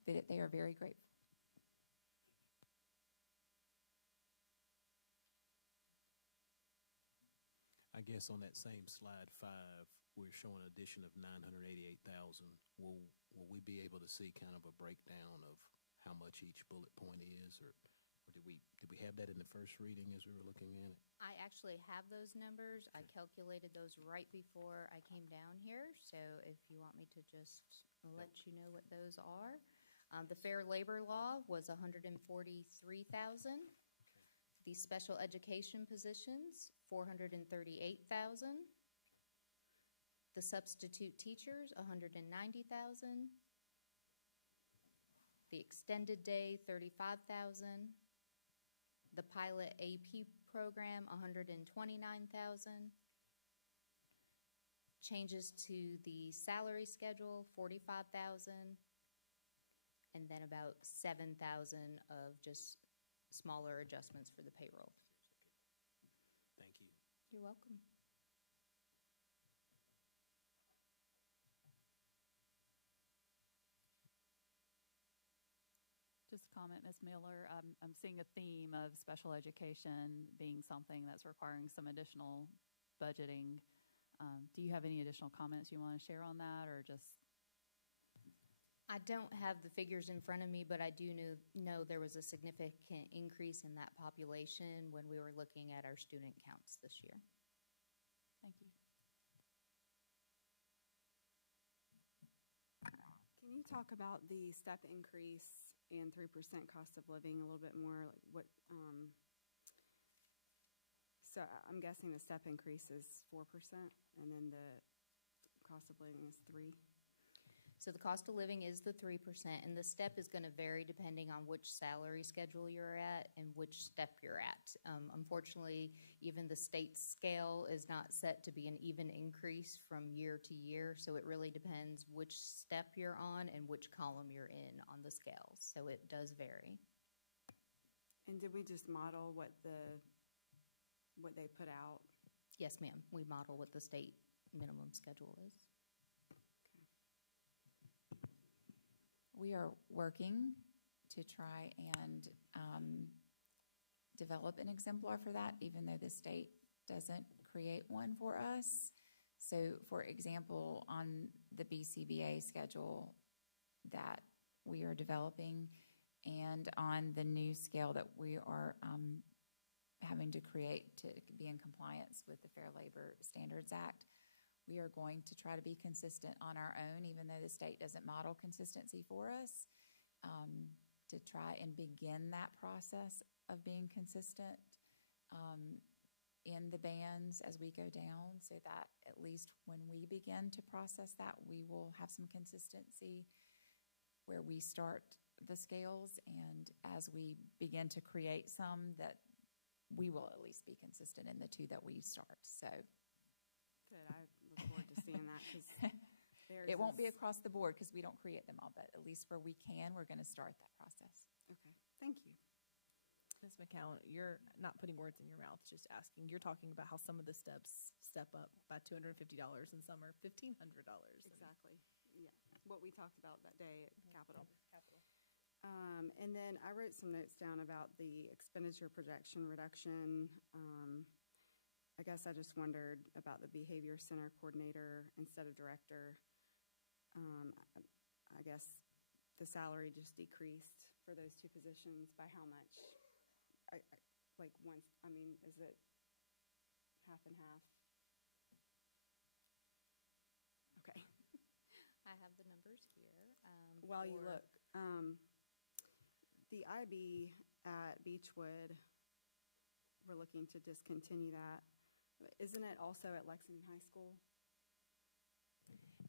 They are very grateful. I guess on that same slide 5, we're showing an addition of $988,000. Will we be able to see kind of a breakdown of how much each bullet point is, or did we have that in the first reading as we were looking at it? I actually have those numbers. I calculated those right before I came down here, so if you want me to just let you know what those are. The Fair Labor Law was $143,000. The special education positions, $438,000. The substitute teachers, $190,000. The extended day, $35,000. The pilot AP program, $129,000. Changes to the salary schedule, $45,000. And then about $7,000 of just smaller adjustments for the payroll. Thank you. You're welcome. Just a comment, Ms. Miller. I'm seeing a theme of special education being something that's requiring some additional budgeting. Do you have any additional comments you want to share on that, or just? I don't have the figures in front of me, but I do know there was a significant increase in that population when we were looking at our student counts this year. Thank you. talk about the step increase and 3% cost of living a little bit more? Like what? So I'm guessing the step increase is 4%, and then the cost of living is 3%. So the cost of living is the 3%, and the step is going to vary depending on which salary schedule you're at and which step you're at. Unfortunately, even the state scale is not set to be an even increase from year to year, so it really depends which step you're on and which column you're in on the scales. So it does vary. And did we just model what they put out? Yes, ma'am. We model what the state minimum schedule is. We are working to try and develop an exemplar for that, even though the state doesn't create one for us. So, for example, on the BCBA schedule that we are developing and on the new scale that we are having to create to be in compliance with the Fair Labor Standards Act, we are going to try to be consistent on our own, even though the state doesn't model consistency for us, to try and begin that process of being consistent in the bands as we go down, so that at least when we begin to process that, we will have some consistency where we start the scales, and as we begin to create some, that we will at least be consistent in the two that we start. So good. I look forward to seeing that, because it won't be across the board because we don't create them all, but at least where we can, we're going to start that process. Okay, thank you. Ms. McCown, you're not putting words in your mouth, just asking. You're talking about how some of the steps step up by $250 and some are $1,500. Exactly. Yeah, what we talked about that day at Capitol. And then I wrote some notes down about the expenditure projection reduction. I guess I just wondered about the behavior center coordinator instead of director. I guess the salary just decreased for those two positions by how much? Is it half and half? Okay. I have the numbers here. While you look, the IB at Beechwood, we're looking to discontinue that. Isn't it also at Lexington High School?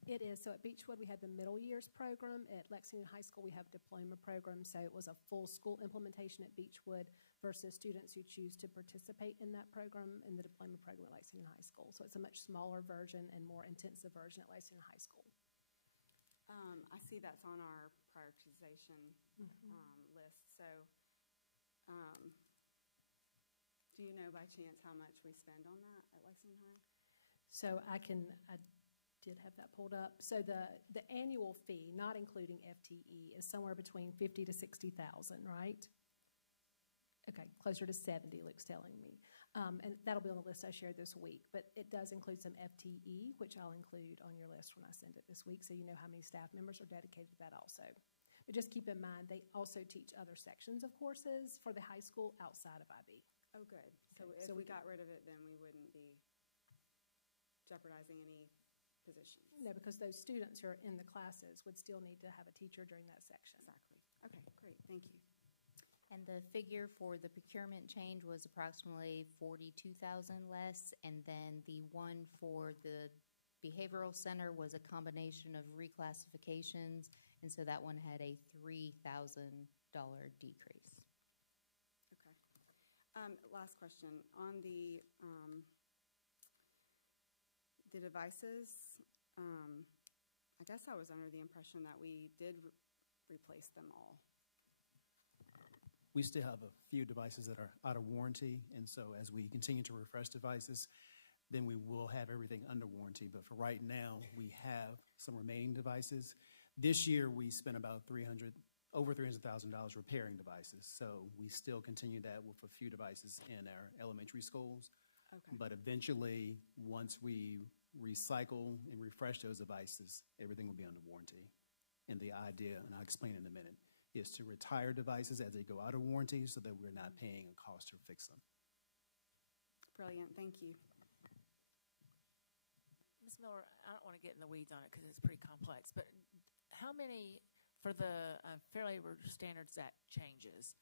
It is. So at Beechwood, we had the middle years program. At Lexington High School, we have a diploma program. So it was a full school implementation at Beechwood versus students who choose to participate in that program in the diploma program at Lexington High School. So it's a much smaller version and more intensive version at Lexington High School. I see that's on our prioritization list. So do you know by chance how much we spend on that at Lexington High? So I did have that pulled up. So the annual fee, not including FTE, is somewhere between $50,000 to $60,000, right? Okay, closer to 70, Luke's telling me. And that'll be on the list I shared this week. But it does include some FTE, which I'll include on your list when I send it this week, so you know how many staff members are dedicated to that also. But just keep in mind, they also teach other sections of courses for the high school outside of IB. Oh, good. Okay, So if we got rid of it, then we wouldn't be jeopardizing any positions. No, because those students who are in the classes would still need to have a teacher during that section. Exactly. Okay, great. Thank you. And the figure for the procurement change was approximately $42,000 less, and then the one for the behavioral center was a combination of reclassifications, and so that one had a $3,000 decrease. Okay. Last question. On the devices, I guess I was under the impression that we did replace them all. We still have a few devices that are out of warranty, and so as we continue to refresh devices, then we will have everything under warranty. But for right now, we have some remaining devices. This year, we spent about over $300,000 repairing devices. So we still continue that with a few devices in our elementary schools. Okay. But eventually, once we recycle and refresh those devices, everything will be under warranty. And the idea, and I'll explain in a minute, is to retire devices as they go out of warranty so that we're not paying a cost to fix them. Brilliant. Thank you. Ms. Miller, I don't want to get in the weeds on it because it's pretty complex, but how many for the Fair Labor Standards Act changes,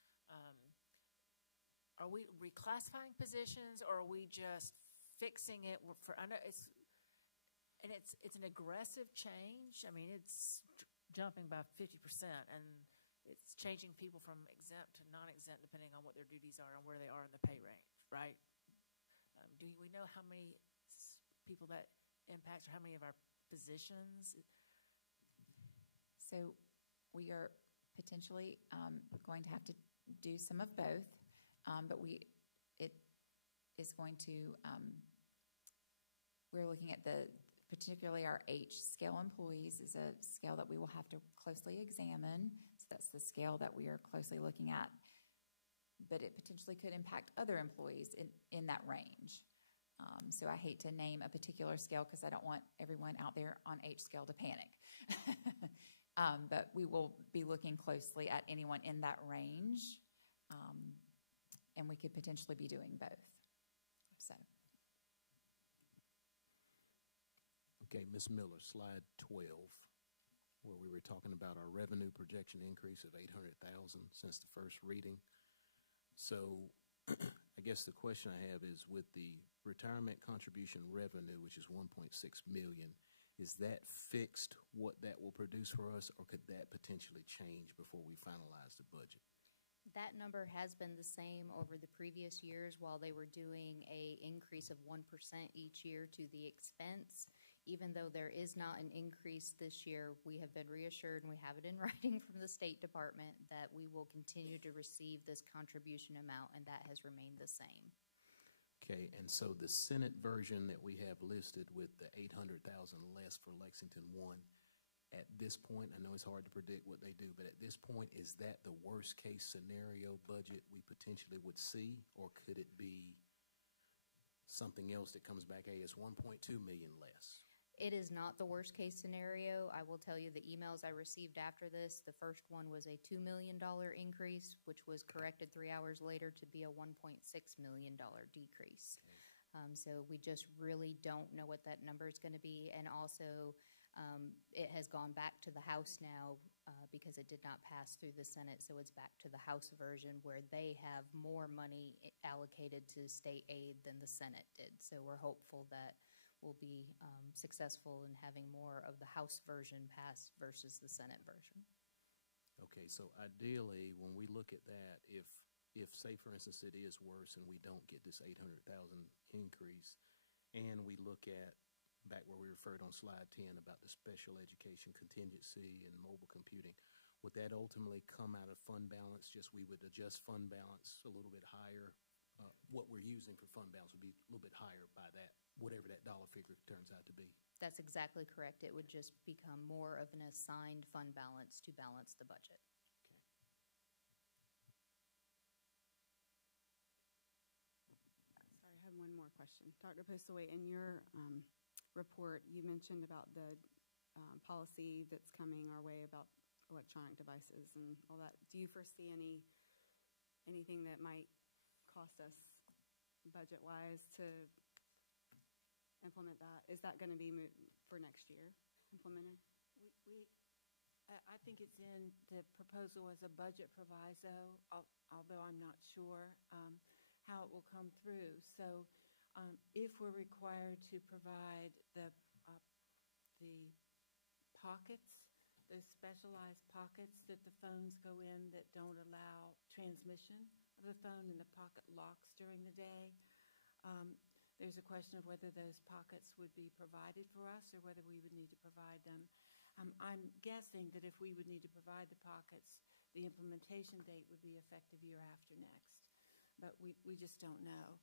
are we reclassifying positions, or are we just fixing it for? I know it's an aggressive change. I mean, it's jumping by 50%, and it's changing people from exempt to non-exempt depending on what their duties are and where they are in the pay range, right? Do we know how many people that impacts, or how many of our positions? So we are potentially going to have to do some of both, but it is going to, we're looking at particularly our H scale employees is a scale that we will have to closely examine. So that's the scale that we are closely looking at, but it potentially could impact other employees in that range. So I hate to name a particular scale because I don't want everyone out there on H scale to panic. But we will be looking closely at anyone in that range, and we could potentially be doing both. So. Okay, Ms. Miller, slide 12, where we were talking about our revenue projection increase of $800,000 since the first reading. So I guess the question I have is, with the retirement contribution revenue, which is $1.6 million, is that fixed what that will produce for us, or could that potentially change before we finalize the budget? That number has been the same over the previous years while they were doing a increase of 1% each year to the expense. Even though there is not an increase this year, we have been reassured, and we have it in writing from the State Department, that we will continue to receive this contribution amount, and that has remained the same. Okay, and so the Senate version that we have listed with the $800,000 less for Lexington 1, at this point, I know it's hard to predict what they do, but at this point, is that the worst case scenario budget we potentially would see, or could it be something else that comes back, hey, it's $1.2 million less? It is not the worst case scenario. I will tell you the emails I received after this, the first one was a $2 million increase, which was corrected 3 hours later to be a $1.6 million decrease. So we just really don't know what that number is going to be. And also, it has gone back to the House now because it did not pass through the Senate. So it's back to the House version where they have more money allocated to state aid than the Senate did. So we're hopeful that we'll be successful in having more of the House version passed versus the Senate version. Okay, so ideally, when we look at that, if say, for instance, it is worse and we don't get this $800,000 increase, and we look at back where we referred on slide 10 about the special education contingency and mobile computing, would that ultimately come out of fund balance? Just we would adjust fund balance a little bit higher. What we're using for fund balance would be a little bit higher by that, whatever that dollar figure turns out to be. That's exactly correct. It would just become more of an assigned fund balance to balance the budget. Sorry, I have one more question. Dr. Postlewaite, in your report, you mentioned about the policy that's coming our way about electronic devices and all that. Do you foresee anything that might cost us budget-wise to implement that? Is that going to be for next year implemented? I think it's in the proposal as a budget proviso, although I'm not sure how it will come through. So if we're required to provide the pockets, those specialized pockets that the phones go in that don't allow transmission of the phone, and the pocket locks during the day, there's a question of whether those pockets would be provided for us or whether we would need to provide them. I'm guessing that if we would need to provide the pockets, the implementation date would be effective year after next. But we just don't know.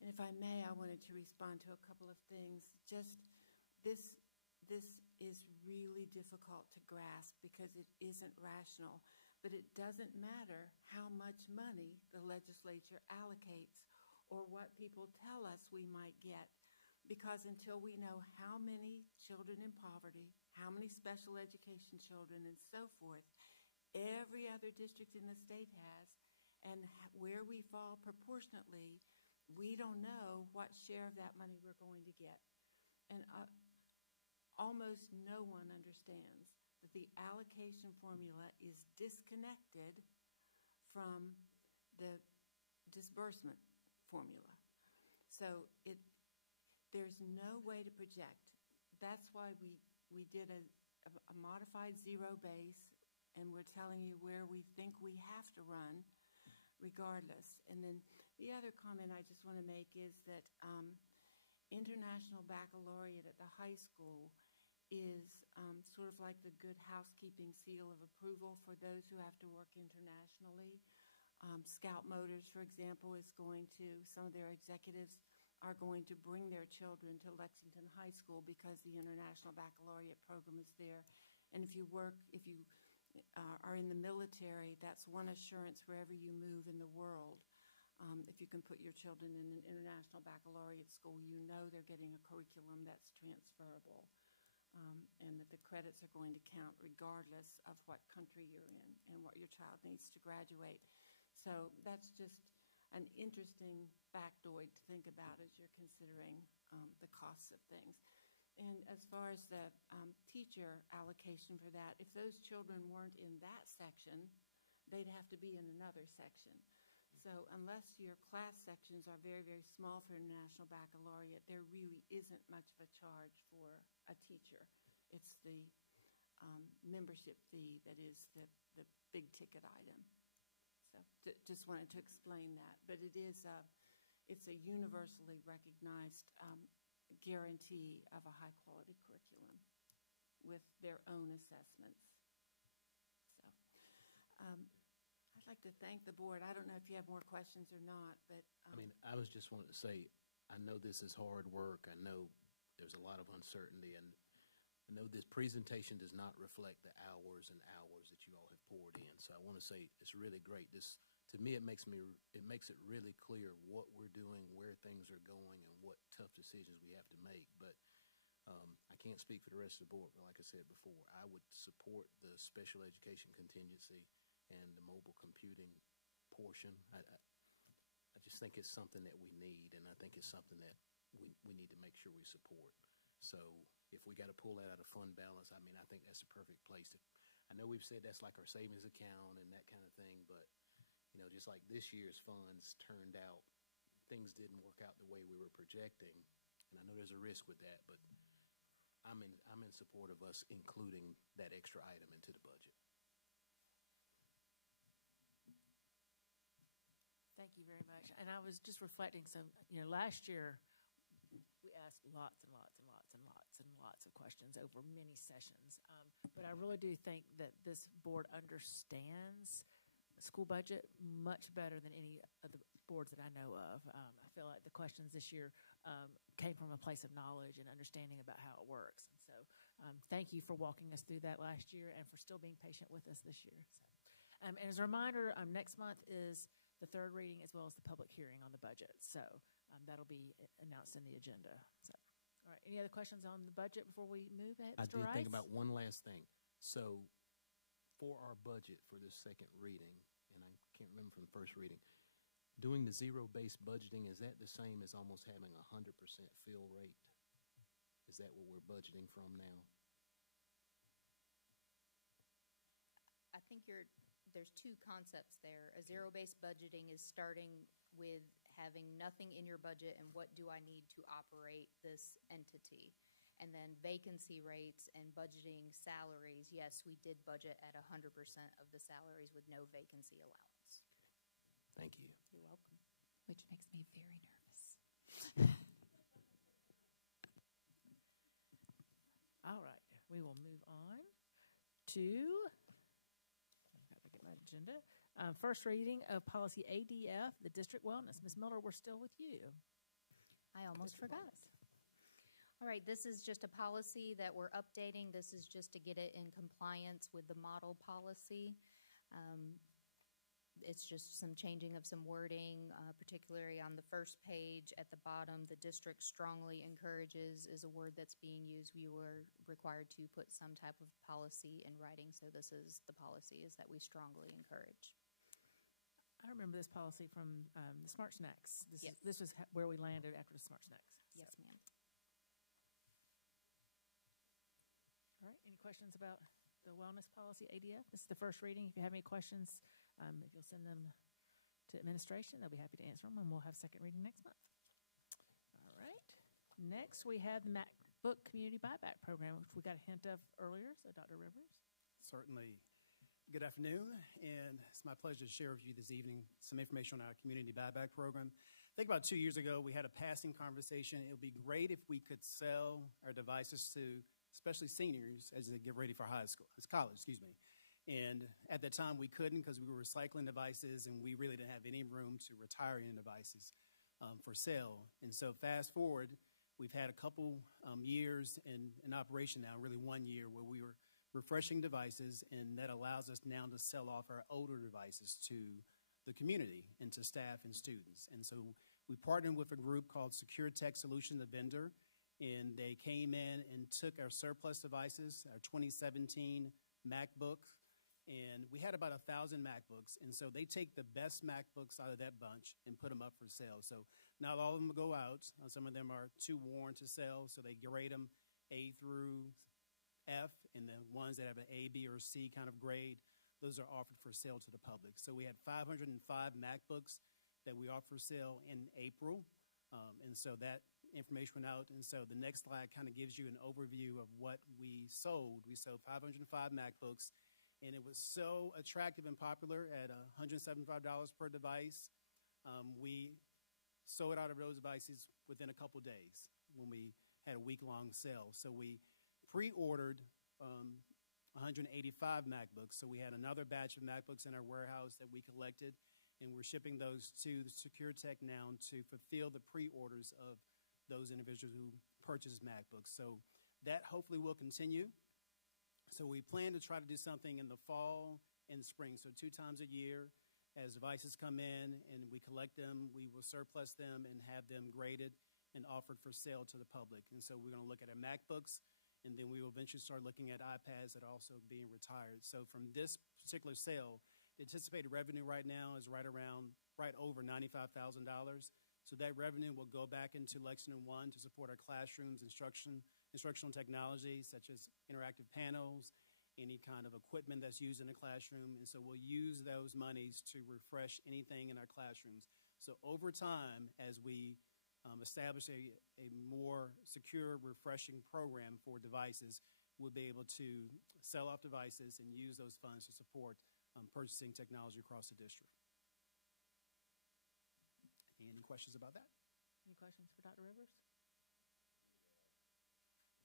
And if I may, I wanted to respond to a couple of things. Just this is really difficult to grasp because it isn't rational. But it doesn't matter how much money the legislature allocates or what people tell us we might get, because until we know how many children in poverty, how many special education children, and so forth, every other district in the state has, and where we fall proportionately, we don't know what share of that money we're going to get. And almost no one understands the that the allocation formula is disconnected from the disbursement formula. So there's no way to project. That's why we did a modified zero base, and we're telling you where we think we have to run regardless. And then the other comment I just want to make is that International Baccalaureate at the high school is sort of like the good housekeeping seal of approval for those who have to work internationally. Scout Motors, for example, is going to, some of their executives are going to bring their children to Lexington High School because the International Baccalaureate program is there. And if you are in the military, that's one assurance wherever you move in the world. If you can put your children in an International Baccalaureate school, you know they're getting a curriculum that's transferable, and that the credits are going to count regardless of what country you're in and what your child needs to graduate. So that's just an interesting factoid to think about as you're considering the costs of things. And as far as the teacher allocation for that, if those children weren't in that section, they'd have to be in another section. So unless your class sections are very, very small for International Baccalaureate, there really isn't much of a charge for a teacher. It's the membership fee that is the big ticket item. So just wanted to explain that. But it's a universally recognized guarantee of a high-quality curriculum with their own assessments. So I'd like to thank the board. I don't know if you have more questions or not, but I was just wanting to say, I know this is hard work. I know there's a lot of uncertainty, and I know this presentation does not reflect the hours and hours that you all have poured in. So I want to say it's really great. To me, it makes it really clear what we're doing, where things are going, and what tough decisions we have to make. But I can't speak for the rest of the board, but like I said before, I would support the special education contingency and the mobile computing portion. I just think it's something that we need, and I think it's something that we need to make sure we support. So if we got to pull that out of fund balance, I think that's the perfect place. I know we've said that's like our savings account and that kind of thing, but just like this year's funds turned out, things didn't work out the way we were projecting, and I know there's a risk with that, but I'm in support of us including that extra item into the budget. Thank you very much. And I was just reflecting last year we asked lots and lots and lots and lots and lots of questions over many sessions. But I really do think that this board understands the school budget much better than any of the boards that I know of. I feel like the questions this year came from a place of knowledge and understanding about how it works. And so thank you for walking us through that last year and for still being patient with us this year. So, and as a reminder, next month is the third reading as well as the public hearing on the budget. So that'll be announced in the agenda. So, all right, any other questions on the budget before we move ahead, Mr. I did Rice? think about one last thing. So for our budget for this second reading, and I can't remember from the first reading, doing the zero-based budgeting, is that the same as almost having 100% fill rate? Is that what we're budgeting from now? I think there's two concepts there. A zero-based budgeting is starting with having nothing in your budget and what do I need to operate this entity. And then vacancy rates and budgeting salaries, yes, we did budget at 100% of the salaries with no vacancy allowance. Thank you. You're welcome. Which makes me very nervous. All right, we will move on to, I've got to get my agenda. First reading of policy ADF, the district wellness. Ms. Miller, we're still with you. I almost forgot. All right, this is just a policy that we're updating. This is just to get it in compliance with the model policy. It's just some changing of some wording, particularly on the first page at the bottom. The district strongly encourages is a word that's being used. We were required to put some type of policy in writing, so this is the policy, is that we strongly encourage. I remember this policy from the Smart Snacks. Yes. This was where we landed after the Smart Snacks. Yes, ma'am. All right, any questions about the wellness policy ADF. This is the first reading. If you have any questions, if you'll send them to administration, they'll be happy to answer them, and we'll have second reading next month. All right. Next, we have the MacBook Community Buyback Program, which we got a hint of earlier. So, Dr. Rivers. Certainly. Good afternoon, and it's my pleasure to share with you this evening some information on our community buyback program. I think about 2 years ago, we had a passing conversation. It would be great if we could sell our devices to especially seniors as they get ready for college, excuse me. And at that time, we couldn't because we were recycling devices, and we really didn't have any room to retire any devices for sale. And so fast forward, we've had a couple years in operation now, really 1 year, where we were refreshing devices, and that allows us now to sell off our older devices to the community and to staff and students. And so we partnered with a group called Secure Tech Solution, the vendor, and they came in and took our surplus devices, our 2017 MacBook, and we had about 1,000 MacBooks. And so they take the best MacBooks out of that bunch and put them up for sale. So not all of them go out. Some of them are too worn to sell, so they grade them A through F, and the ones that have an A, B, or C kind of grade, those are offered for sale to the public. So we had 505 MacBooks that we offered for sale in April, and so that information went out. And so the next slide kind of gives you an overview of what we sold. We sold 505 MacBooks, and it was so attractive and popular at $175 per device. We sold out of those devices within a couple days when we had a week-long sale. So we pre-ordered 185 MacBooks. So we had another batch of MacBooks in our warehouse that we collected, and we're shipping those to Secure Tech now to fulfill the pre-orders of those individuals who purchased MacBooks. So that hopefully will continue. So we plan to try to do something in the fall and spring. So 2 times a year, as devices come in and we collect them, we will surplus them and have them graded and offered for sale to the public. And so we're going to look at our MacBooks, and then we will eventually start looking at iPads that are also being retired. So from this particular sale, the anticipated revenue right now is right over $95,000. So that revenue will go back into Lexington One to support our classrooms, instructional technology, such as interactive panels, any kind of equipment that's used in the classroom. And so we'll use those monies to refresh anything in our classrooms. So over time, as we establish a more secure, refreshing program for devices, we'll be able to sell off devices and use those funds to support purchasing technology across the district. Any questions about that? Any questions for Dr. Rivers?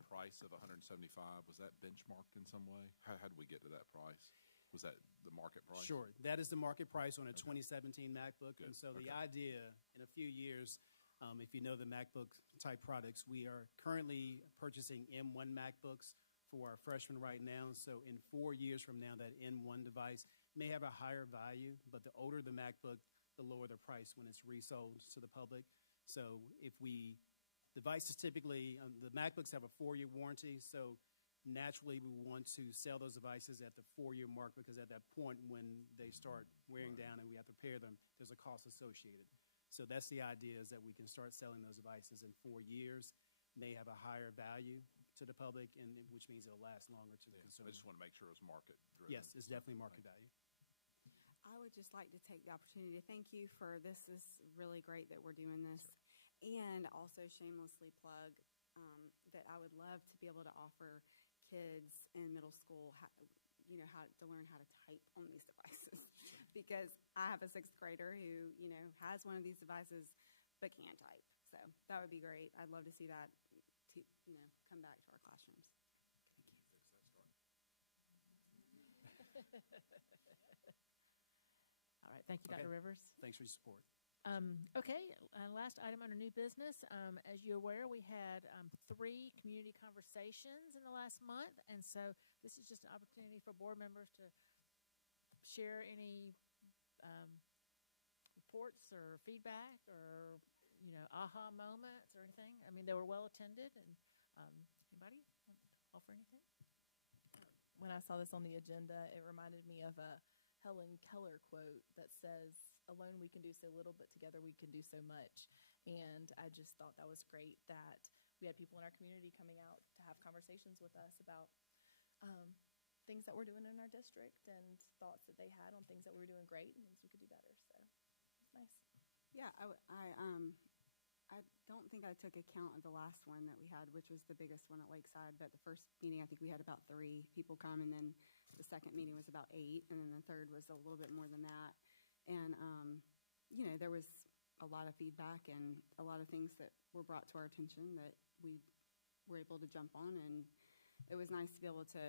Price of $175, was that benchmarked in some way? How did we get to that price? Was that the market price? Sure. That is the market price on a 2017 MacBook. Good. And so the idea, in a few years, if you know the MacBook type products, we are currently purchasing M1 MacBooks for our freshmen right now. So in 4 years from now, that M1 device may have a higher value, but the older the MacBook, the lower the price when it's resold to the public. So devices typically, the MacBooks have a 4-year warranty, so naturally we want to sell those devices at the 4-year mark, because at that point when they start wearing down and we have to repair them, there's a cost associated. So that's the idea, is that we can start selling those devices in 4 years, may have a higher value to the public, and which means it'll last longer to the consumer. I just want to make sure it was market driven. Yes, it's definitely market value. I would just like to take the opportunity to thank you for this. Is really great that we're doing this, and also shamelessly plug that I would love to be able to offer kids in middle school how to learn how to type on these devices. Because I have a 6th grader who has one of these devices but can't type. So that would be great. I'd love to see that come back to our classrooms. All right. Thank you, Dr. Rivers. Thanks for your support. Okay, last item under new business. As you're aware, we had 3 community conversations in the last month, and so this is just an opportunity for board members to share any reports or feedback or aha moments or anything. I mean, they were well attended, and anybody want to offer anything? When I saw this on the agenda, it reminded me of a Helen Keller quote that says, "Alone we can do so little, but together we can do so much." And I just thought that was great that we had people in our community coming out to have conversations with us about things that we're doing in our district and thoughts that they had on things that we were doing great and things we could do better. So it's nice. Yeah, I don't think I took account of the last one that we had, which was the biggest one at Lakeside. But the first meeting, I think we had about 3 people come, and then the second meeting was about 8, and then the third was a little bit more than that. And there was a lot of feedback and a lot of things that were brought to our attention that we were able to jump on, and it was nice to be able to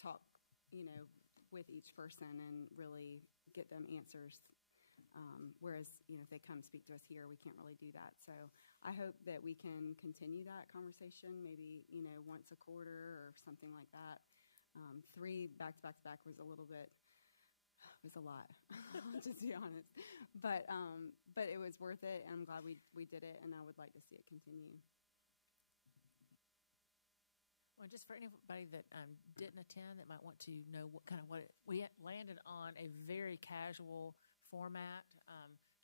talk, with each person and really get them answers. Whereas, if they come speak to us here, we can't really do that. So I hope that we can continue that conversation, maybe, once a quarter or something like that. 3 back-to-back-to-back was a lot, to be honest. But it was worth it, and I'm glad we did it, and I would like to see it continue. Well, just for anybody that didn't attend that might want to know we landed on a very casual format.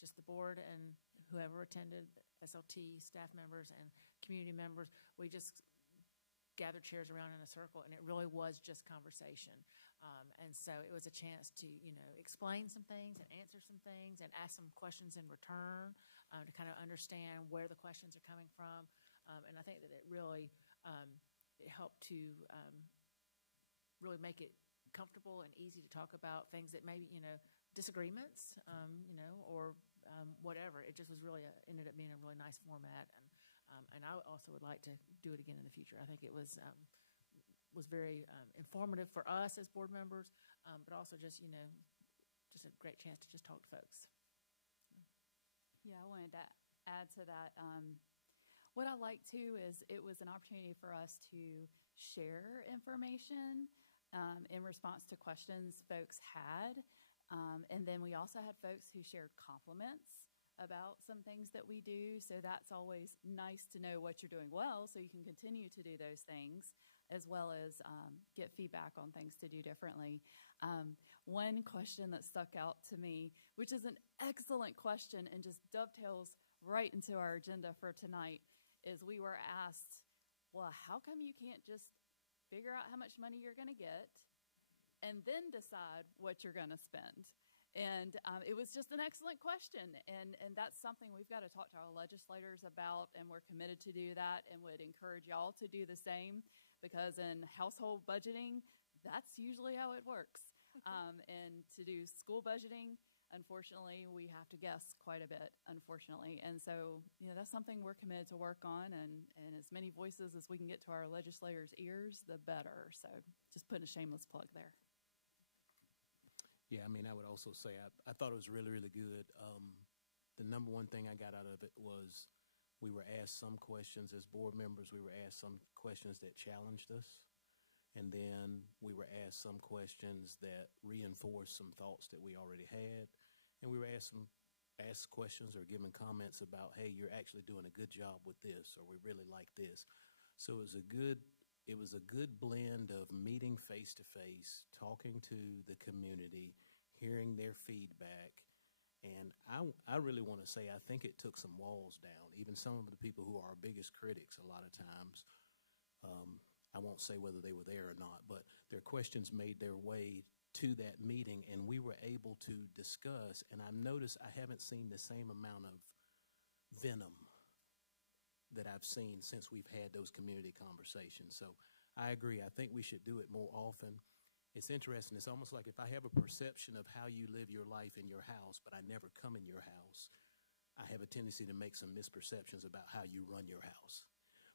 Just the board and whoever attended, SLT, staff members, and community members, we just gathered chairs around in a circle, and it really was just conversation. And so it was a chance to, explain some things and answer some things and ask some questions in return to kind of understand where the questions are coming from. And I think that it really it helped to really make it comfortable and easy to talk about things that maybe, disagreements, or whatever. It just was really ended up being a really nice format, and I also would like to do it again in the future. I think it was very informative for us as board members, but also just just a great chance to just talk to folks. Yeah, I wanted to add to that. What I like too is it was an opportunity for us to share information in response to questions folks had. And then we also had folks who shared compliments about some things that we do. So that's always nice to know what you're doing well so you can continue to do those things, as well as get feedback on things to do differently. One question that stuck out to me, which is an excellent question and just dovetails right into our agenda for tonight, is we were asked, well, how come you can't just figure out how much money you're going to get and then decide what you're going to spend? And it was just an excellent question. And that's something we've got to talk to our legislators about, and we're committed to do that and would encourage y'all to do the same, because in household budgeting, that's usually how it works. And to do school budgeting, unfortunately, we have to guess quite a bit, unfortunately. And so, that's something we're committed to work on, and as many voices as we can get to our legislators' ears, the better. So just putting a shameless plug there. Yeah, I would also say I thought it was really, really good. The number one thing I got out of it was we were asked some questions as board members. We were asked some questions that challenged us. And then we were asked some questions that reinforced some thoughts that we already had. And we were asked questions or given comments about, hey, you're actually doing a good job with this, or we really like this. So it was a good blend of meeting face to face, talking to the community, hearing their feedback. And I really want to say I think it took some walls down. Even some of the people who are our biggest critics a lot of times, I won't say whether they were there or not, but their questions made their way to that meeting, and we were able to discuss. And I've noticed I haven't seen the same amount of venom that I've seen since we've had those community conversations. So I agree. I think we should do it more often. It's interesting. It's almost like if I have a perception of how you live your life in your house, but I never come in your house, I have a tendency to make some misperceptions about how you run your house.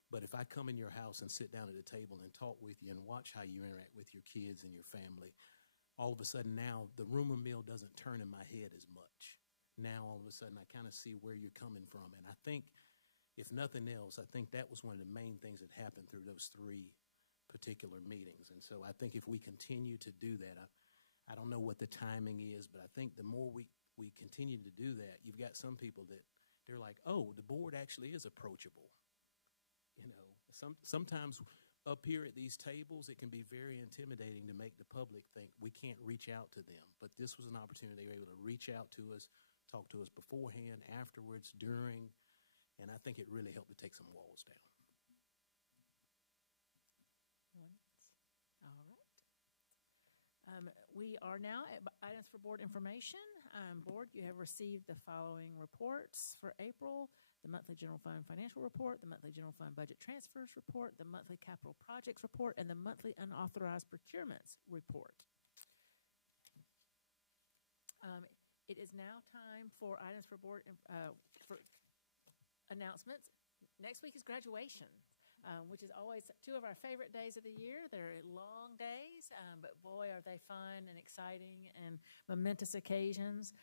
But if I come in your house and sit down at a table and talk with you and watch how you interact with your kids and your family, all of a sudden now the rumor mill doesn't turn in my head as much. Now all of a sudden I kind of see where you're coming from. And I think, if nothing else, I think that was one of the main things that happened through those 3 particular meetings. And so I think if we continue to do that, I don't know what the timing is, but I think the more we continue to do that, you've got some people that they're like, oh, the board actually is approachable. Sometimes up here at these tables, it can be very intimidating to make the public think we can't reach out to them. But this was an opportunity. They were able to reach out to us, talk to us beforehand, afterwards, during, and I think it really helped to take some walls down. All right. We are now at items for board information. Board, you have received the following reports for April: the monthly general fund financial report, the monthly general fund budget transfers report, the monthly capital projects report, and the monthly unauthorized procurements report. It is now time for items for board for announcements. Next week is graduation, which is always two of our favorite days of the year. They're long days, but boy, are they fun and exciting and momentous occasions.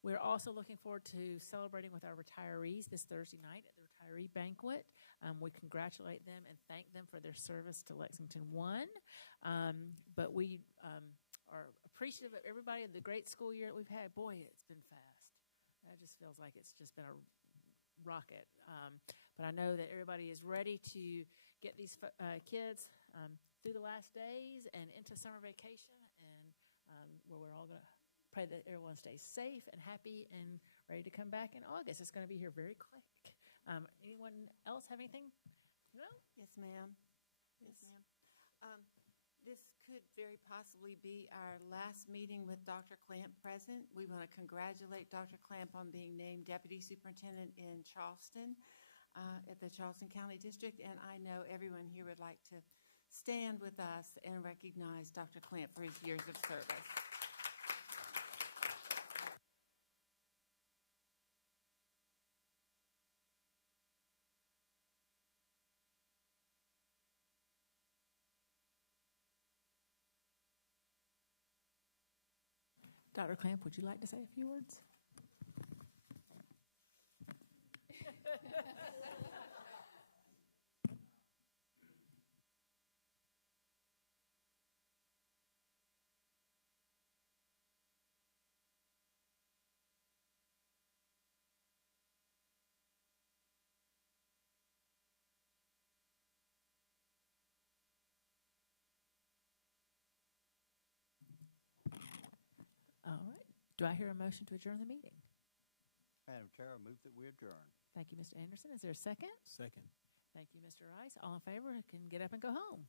We're also looking forward to celebrating with our retirees this Thursday night at the retiree banquet. We congratulate them and thank them for their service to Lexington One. But we are appreciative of everybody and the great school year that we've had. Boy, it's been fast. It just feels like it's just been a rocket. But I know that everybody is ready to get these kids through the last days and into summer vacation, and where we're all going to pray that everyone stays safe and happy and ready to come back in August. It's going to be here very quick. Anyone else have anything? No? Yes, ma'am. Yes, ma'am. This could very possibly be our last meeting with Dr. Clamp present. We want to congratulate Dr. Clamp on being named Deputy Superintendent in Charleston at the Charleston County District, and I know everyone here would like to stand with us and recognize Dr. Clamp for his years of service. Dr. Clamp, would you like to say a few words? All right. Do I hear a motion to adjourn the meeting? Madam Chair, I move that we adjourn. Thank you, Mr. Anderson. Is there a second? Second. Thank you, Mr. Rice. All in favor can get up and go home.